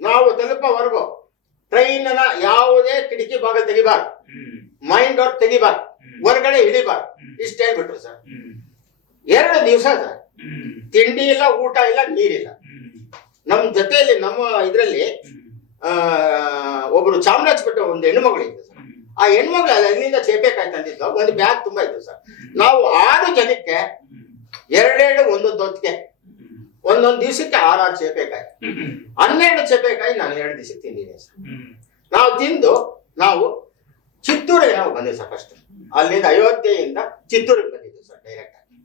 ನಾವು ತಲುಪವರೆಗೂ ಟ್ರೈನ್ನ ಯಾವುದೇ ಕಿಟಕಿ ಭಾಗ ತೆಗಿಬಾರ್ದು, ಮೈನ್ ಡೋರ್ ತೆಗಿಬಾರ್ದು, ಹೊರಗಡೆ ಇಳಿಬಾರ್ದು, ಇಷ್ಟ ಹೇಳ್ಬಿಟ್ರು ಸರ್. 2 ದಿವಸ ಸರ್, ತಿಂಡಿ ಇಲ್ಲ, ಊಟ ಇಲ್ಲ, ನೀರಿಲ್ಲ. ನಮ್ ಜೊತೆಯಲ್ಲಿ ನಮ್ಮ ಇದ್ರಲ್ಲಿ ಒಬ್ರು ಚಾಮರಾಜಪೇಟ ಒಂದು ಹೆಣ್ಮಗಳು ಇತ್ತು ಸರ್. ಆ ಹೆಣ್ಮಗಳು ಅಲ್ಲಿಂದ ಚೇಪೆಕಾಯಿ ತಂದಿದ್ದು, ಒಂದು ಬ್ಯಾಗ್ ತುಂಬಾ ಇತ್ತು ಸರ್. ನಾವು 6 ಜನಕ್ಕೆ 2 ಒಂದೊಂದು ಹೊತ್ತಿಗೆ ಒಂದೊಂದು ದಿವಸಕ್ಕೆ 6 ಚೇಪೆಕಾಯಿ, 12 ಚೇಪೆಕಾಯಿ ನಾನು 2 ದಿವಸಕ್ಕೆ ತಿಂದಿದ್ದೀನಿ ಸರ್. ನಾವು ತಿಂದು ನಾವು ಚಿತ್ತೂರಿಗೆ ನಾವು ಬಂದಿವಿ ಸರ್. ಫಸ್ಟ್ ಅಲ್ಲಿಂದ ಅಯೋಧ್ಯೆಯಿಂದ ಚಿತ್ತೂರಿಗೆ ಬಂದಿದ್ದು ಸರ್, ಡೈರೆಕ್ಟ್ ಆಗಿ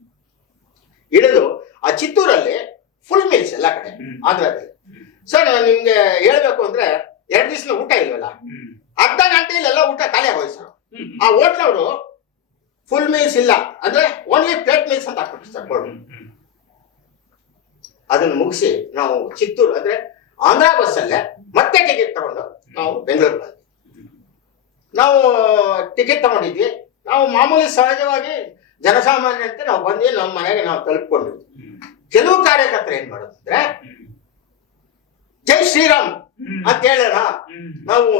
ಇಳಿದು ಆ ಚಿತ್ತೂರಲ್ಲಿ ಫುಲ್ ಮೀಲ್ಸ್ ಎಲ್ಲ ಕಡೆ ಆಂಧ್ರದಲ್ಲಿ. ಸರ್ ನಿಮ್ಗೆ ಹೇಳ್ಬೇಕು ಅಂದ್ರೆ 2 ದಿವಸ ಊಟ ಇಲ್ವಲ್ಲ, ಅರ್ಧ ಗಂಟೆಯಲ್ಲಿ ಎಲ್ಲ ಊಟ ಖಾಲಿ ಆಗೋಯ್ತು ಸರ್. ಆ ಹೋಟ್ಲವರು ಫುಲ್ ಮೀಲ್ಸ್ ಇಲ್ಲ ಅಂದ್ರೆ ಓನ್ಲಿ ಪ್ಲೇಟ್ ಮೀಲ್ಸ್ ಅಂತ ಹಾಕ್ಬಿಟ್ಟು ಸರ್ ಕೊಡು. ಅದನ್ನು ಮುಗಿಸಿ ನಾವು ಚಿತ್ತೂರು ಅಂದ್ರೆ ಆಂಧ್ರ ಬಸ್ಸಲ್ಲೇ ಮತ್ತೆ ಟಿಕೆಟ್ ತಗೊಂಡು ನಾವು ಬೆಂಗಳೂರು ಬಂದ್ವಿ. ನಾವು ಟಿಕೆಟ್ ತಗೊಂಡಿದ್ವಿ. ನಾವು ಮಾಮೂಲಿ ಸಹಜವಾಗಿ ಜನಸಾಮಾನ್ಯಂತೆ ನಾವು ಬಂದ್ವಿ, ನಮ್ಮ ಮನೆಗೆ ನಾವು ತಲುಪ್ಕೊಂಡಿದ್ವಿ. ಕೆಲವು ಕಾರ್ಯಕರ್ತರು ಏನ್ ಮಾಡೋದು ಅಂದ್ರೆ ಜೈ ಶ್ರೀರಾಮ್ ಅಂತ ಹೇಳೋಣ, ನಾವು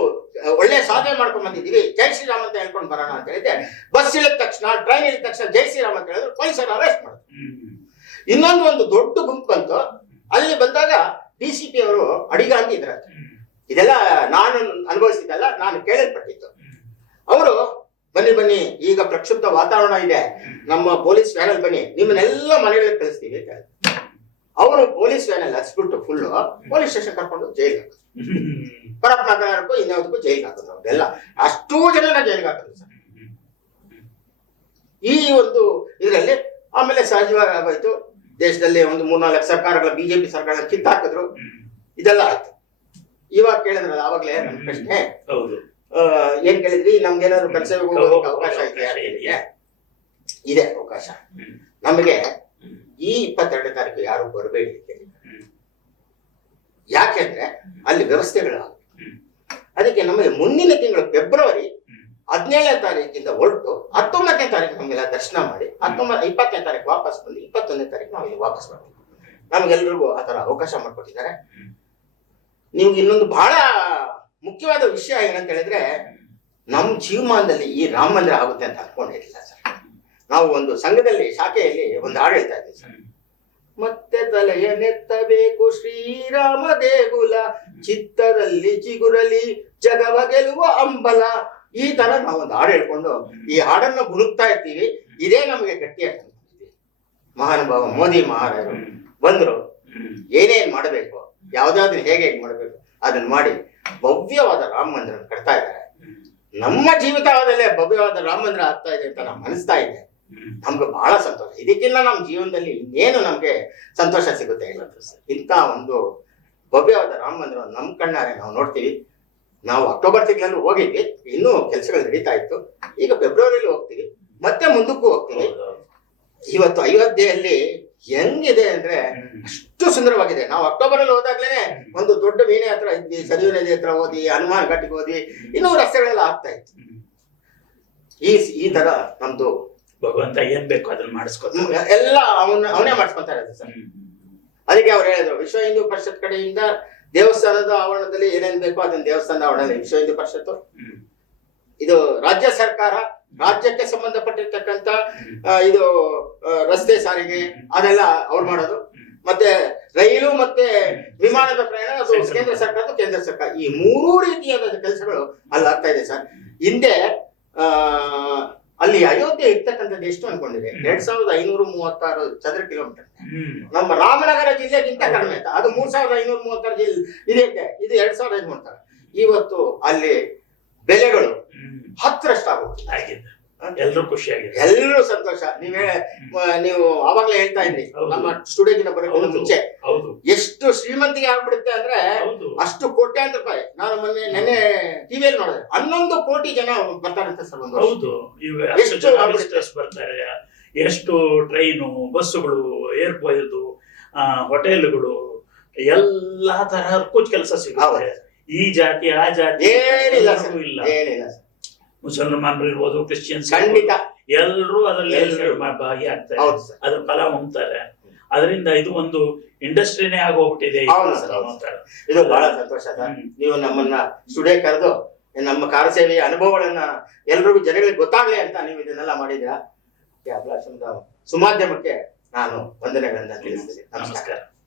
ಒಳ್ಳೆ ಸಾಧನೆ ಮಾಡ್ಕೊಂಡ್ ಬಂದಿದ್ದೀವಿ, ಜೈ ಶ್ರೀರಾಮ್ ಅಂತ ಹೇಳ್ಕೊಂಡು ಬರೋಣ ಅಂತ ಹೇಳಿದ್ರೆ ಬಸ್ ಇಳಿದ ತಕ್ಷಣ, ಟ್ರೈನ್ ಇಳಿದ ತಕ್ಷಣ ಜೈ ಶ್ರೀರಾಮ್ ಅಂತ ಹೇಳಿದ್ರು ಪೊಲೀಸರು ಅರೆಸ್ಟ್ ಮಾಡಿದ್ರು. ಒಂದು ದೊಡ್ಡ ಗುಂಪು ಬಂತು. ಅಲ್ಲಿ ಬಂದಾಗ DCP ಅವರು ಅಡಿಗ ಅಂತ ಇದ್ರ. ಇದೆಲ್ಲ ನಾನು ಅನುಭವಿಸಿದ್ದಲ್ಲ, ನಾನು ಕೇಳಲ್ಪಟ್ಟಿತ್ತು. ಅವರು ಬನ್ನಿ ಈಗ ಪ್ರಕ್ಷುಬ್ಧ ವಾತಾವರಣ ಇದೆ, ನಮ್ಮ ಪೊಲೀಸ್ ವ್ಯಾನಲ್ಲಿ ಬನ್ನಿ, ನಿಮ್ಮನ್ನೆಲ್ಲ ಮನೆಗಳಿಗೆ ಕಳಿಸ್ತೀವಿ ಅಂತ ಹೇಳಿದ್ರು. ಅವರು ಪೊಲೀಸ್ ವ್ಯಾನಲ್ಲಿ ಹಚ್ಬಿಟ್ಟು ಫುಲ್ ಪೊಲೀಸ್ ಸ್ಟೇಷನ್ ಕರ್ಕೊಂಡು ಜೈಲ್ಗೆ ಹಾಕಿದ್ರು. ಪರಪ್ಪ ನಗರಕ್ಕೂ ಇನ್ಯಾವುದಕ್ಕೂ ಜೈಲ್ಗೆ ಹಾಕಿದ್ರು. ಅವ್ರೆಲ್ಲ ಅಷ್ಟೂ ಜನನ ಜೈಲ್ಗೆ ಹಾಕಿದ್ರು ಸರ್. ಈ ಒಂದು ಇದರಲ್ಲಿ ಆಮೇಲೆ ಸಹಜವಾಗಿ ಆಗೋಯ್ತು. ದೇಶದಲ್ಲಿ ಒಂದು 3-4 ಸರ್ಕಾರಗಳ ಬಿಜೆಪಿ ಸರ್ಕಾರ ಕಿತ್ತಾಕಿದ್ರು. ಇದೆಲ್ಲ ಆಯ್ತು. ಇವಾಗ ಕೇಳಿದ್ರಲ್ಲ ಆವಾಗಲೇ ನನ್ನ ಪ್ರಶ್ನೆ, ಏನ್ ಕೇಳಿದ್ರಿ, ನಮ್ಗೇನಾದ್ರು ಕನಸಿಗೆ ಹೋಗೋಕೆ ಅವಕಾಶ ಇದೆಯಾ? ಇದೆ ಅವಕಾಶ. ನಮಗೆ ಈ 22ನೇ ತಾರೀಕು ಯಾರು ಬರಬೇಡಿ. ಯಾಕೆಂದ್ರೆ ಅಲ್ಲಿ ವ್ಯವಸ್ಥೆಗಳು ಅದಕ್ಕೆ ನಮಗೆ ಮುಂದಿನ ತಿಂಗಳು ಫೆಬ್ರವರಿ 17ನೇ ತಾರೀಕಿಂದ ಹೊರಟು 19ನೇ ತಾರೀಕು ನಮಗೆಲ್ಲ ದರ್ಶನ ಮಾಡಿ 20ನೇ ತಾರೀಕು ವಾಪಸ್ ಬಂದು 21ನೇ ತಾರೀಕು ನಾವು ಇಲ್ಲಿ ವಾಪಸ್ ಬರ್ತೀವಿ. ನಮ್ಗೆಲ್ರಿಗೂ ಆ ತರ ಅವಕಾಶ ಮಾಡಿಕೊಟ್ಟಿದ್ದಾರೆ. ನಿಮ್ಗೆ ಇನ್ನೊಂದು ಬಹಳ ಮುಖ್ಯವಾದ ವಿಷಯ ಏನಂತ ಹೇಳಿದ್ರೆ, ನಮ್ಮ ಜೀವಮಾನದಲ್ಲಿ ಈ ರಾಮ ಮಂದಿರ ಆಗುತ್ತೆ ಅಂತ ಅನ್ಕೊಂಡಿರ್ಲಿಲ್ಲ ಸರ್. ನಾವು ಒಂದು ಸಂಘದಲ್ಲಿ ಶಾಖೆಯಲ್ಲಿ ಒಂದು ಹಾಡು ಹೇಳ್ತಾ ಇದ್ದೀವಿ ಸರ್. ಮತ್ತೆ ತಲೆಯನ್ನೆತ್ತಬೇಕು ಶ್ರೀರಾಮ ದೇಗುಲ, ಚಿತ್ತದಲ್ಲಿ ಚಿಗುರಲಿ ಜಗವ ಗೆಲುವ ಅಂಬಲ. ಈ ತರ ನಾವು ಒಂದು ಹಾಡು ಹೇಳ್ಕೊಂಡು ಈ ಹಾಡನ್ನು ಗುಣುಕ್ತಾ ಇರ್ತೀವಿ. ಇದೇ ನಮಗೆ ಗಟ್ಟಿಯಾಗಿ ಮಹಾನುಭಾವ ಮೋದಿ ಮಹಾರಾಜರು ಬಂದ್ರು, ಏನೇನ್ ಮಾಡಬೇಕು, ಯಾವ್ದಾವ್ದನ್ನ ಹೇಗೆ ಮಾಡಬೇಕು ಅದನ್ನ ಮಾಡಿ ಭವ್ಯವಾದ ರಾಮ ಮಂದಿರ ಕಟ್ತಾ ಇದ್ದಾರೆ. ನಮ್ಮ ಜೀವಿತಾವಧಲ್ಲೇ ಭವ್ಯವಾದ ರಾಮ ಮಂದಿರ ಆಗ್ತಾ ಇದೆ ಅಂತ ನಾವು ಅನಿಸ್ತಾ ಇದೆ. ನಮ್ಗೆ ಬಹಳ ಸಂತೋಷ. ಇದಕ್ಕಿಂತ ನಮ್ಮ ಜೀವನದಲ್ಲಿ ಇನ್ನೇನು ನಮ್ಗೆ ಸಂತೋಷ ಸಿಗುತ್ತೆ ಇಲ್ಲ. ಇಂಥ ಒಂದು ಭವ್ಯವಾದ ರಾಮ ಮಂದಿರ ನಮ್ಮ ಕಣ್ಣಾರೆ ನಾವು ನೋಡ್ತೀವಿ. ನಾವು ಅಕ್ಟೋಬರ್ ತಿಂಗಳಲ್ಲಿ ಹೋಗಿದ್ವಿ, ಇನ್ನೂ ಕೆಲಸಗಳು ನಡೀತಾ ಇತ್ತು. ಈಗ ಫೆಬ್ರವರಿಲಿ ಹೋಗ್ತೀವಿ, ಮತ್ತೆ ಮುಂದಕ್ಕೂ ಹೋಗ್ತೀವಿ. ಇವತ್ತು ಅಯೋಧ್ಯೆಯಲ್ಲಿ ಹೆಂಗಿದೆ ಅಂದ್ರೆ ಅಷ್ಟು ಸುಂದರವಾಗಿದೆ. ನಾವು ಅಕ್ಟೋಬರ್ ಅಲ್ಲಿ ಹೋದಾಗ್ಲೇನೆ ಒಂದು ದೊಡ್ಡ ವೀಣೆ ಹತ್ರ ಇದ್ವಿ, ಸರಿಯೂ ನದಿ ಹತ್ರ ಹೋದ್ವಿ, ಹನುಮಾನ್ ಘಾಟಿಗೆ ಹೋದ್ವಿ, ಇನ್ನೂ ರಸ್ತೆಗಳೆಲ್ಲ ಆಗ್ತಾ ಇತ್ತು. ಈ ತರ ನಮ್ದು ಭಗವಂತ ಏನ್ ಬೇಕು ಅದನ್ನ ಮಾಡಿಸ್ಕೊತ ಎಲ್ಲ ಅವನೇ ಮಾಡಿಸ್ಕೊಂತ ಇರೋದು ಸರ್. ಅದಕ್ಕೆ ಅವ್ರು ಹೇಳಿದ್ರು, ವಿಶ್ವ ಹಿಂದೂ ಪರಿಷತ್ ಕಡೆಯಿಂದ ದೇವಸ್ಥಾನದ ಆವರಣದಲ್ಲಿ ಏನೇನ್ ಬೇಕೋ ಅದನ್ನ ದೇವಸ್ಥಾನದ ಆವರಣದಲ್ಲಿ ವಿಶ್ವ ಹಿಂದೂ ಪರಿಷತ್ತು, ಇದು ರಾಜ್ಯ ಸರ್ಕಾರ, ರಾಜ್ಯಕ್ಕೆ ಸಂಬಂಧಪಟ್ಟಿರ್ತಕ್ಕಂಥ ಇದು ರಸ್ತೆ ಸಾರಿಗೆ ಅದೆಲ್ಲ ಅವ್ರು ಮಾಡೋದು, ಮತ್ತೆ ರೈಲು ಮತ್ತೆ ವಿಮಾನದ ಪ್ರಯಾಣ ಅದು ಕೇಂದ್ರ ಸರ್ಕಾರ. ಈ 3 ರೀತಿಯಾದ ಕೆಲಸಗಳು ಅಲ್ಲಿ ಆಗ್ತಾ ಇದೆ ಸರ್. ಹಿಂದೆ ಅಲ್ಲಿ ಅಯೋಧ್ಯೆ ಇರ್ತಕ್ಕಂಥದ್ದು ಎಷ್ಟು ಅನ್ಕೊಂಡಿದೆ, 2536 ಚದರ ಕಿಲೋಮೀಟರ್. ನಮ್ಮ ರಾಮನಗರ ಜಿಲ್ಲೆಗಿಂತ ಕಡಿಮೆ ಆಯ್ತು. ಅದು 3536 ಜಿಲ್ಲೆ ಇದೆಯಂತೆ, ಇದು 2500. ಇವತ್ತು ಅಲ್ಲಿ ಬೆಲೆಗಳು 10ರಷ್ಟು ಆಗಿದೆ. ಎಲ್ಲರೂ ಖುಷಿಯಾಗಿದೆ, ಎಲ್ಲರೂ ಸಂತೋಷ. ನೀವು ಅವಾಗ್ಲೇ ಹೇಳ್ತಾ ಇದ್ರಿ ನಮ್ಮ ಸ್ಟುಡಿಯೋಗಿನ ಬರೋಕ್ಕಿಂತ ಮುಂಚೆ ಎಷ್ಟು ಶ್ರೀಮಂತಿಗೆ ಆಗ್ಬಿಡುತ್ತೆ ಅಂದ್ರೆ ಅಷ್ಟು ಕೋಟ್ಯಾಂತರ ರೂಪಾಯಿ. ನಾನು ನೆನ್ನೆ ಟಿವಿಯಲ್ಲಿ ನೋಡಿದೆ, 11 ಕೋಟಿ ಜನ ಬರ್ತಾರಂತೆ ಸರ್ ಒಂದು. ಹೌದು, ಎಷ್ಟು ಬರ್ತಾರೆ, ಎಷ್ಟು ಟ್ರೈನು, ಬಸ್ಸುಗಳು, ಏರ್ಪೋರ್ಟ್, ಹೋಟೆಲ್ಗಳು, ಎಲ್ಲಾ ತರಹಕ್ಕೂ ಕೆಲಸ ಸಿಗುತ್ತೆ. ಈ ಜಾತಿ ಆ ಜಾತಿ ಏನಿಲ್ಲ ಇಲ್ಲ. ಏನಿಲ್ಲ ಸರ್. ಮುಸಲ್ಮಾನರು ಇರ್ಬೋದು, ಕ್ರಿಶ್ಚಿಯನ್ಸ್ ಖಂಡಿತ ಎಲ್ಲರೂ ಅದರಲ್ಲಿ ಭಾಗಿಯಾಗ್ತಾರೆ, ಅದ್ರ ಫಲ ಹೊಂದ್ತಾರೆ. ಅದರಿಂದ ಇದು ಒಂದು ಇಂಡಸ್ಟ್ರಿನೇ ಆಗೋಗ್ಬಿಟ್ಟಿದೆ. ಇದು ಬಹಳ ಸಂತೋಷ ಸರ್. ನೀವು ನಮ್ಮನ್ನ ಸ್ಟುಡಿಯೋ ಕರೆದು ನಮ್ಮ ಕಾರ್ಯಸೇವೆಯ ಅನುಭವಗಳನ್ನ ಎಲ್ರಿಗೂ ಜನಗಳಿಗೆ ಗೊತ್ತಾಗ್ಲಿ ಅಂತ ನೀವು ಇದನ್ನೆಲ್ಲ ಮಾಡಿದ್ರ. ಸುಮಾಧ್ಯಮಕ್ಕೆ ನಾನು ವಂದನೆಗಳನ್ನ ತಿಳಿಸ್ತೀನಿ. ನಮಸ್ಕಾರ.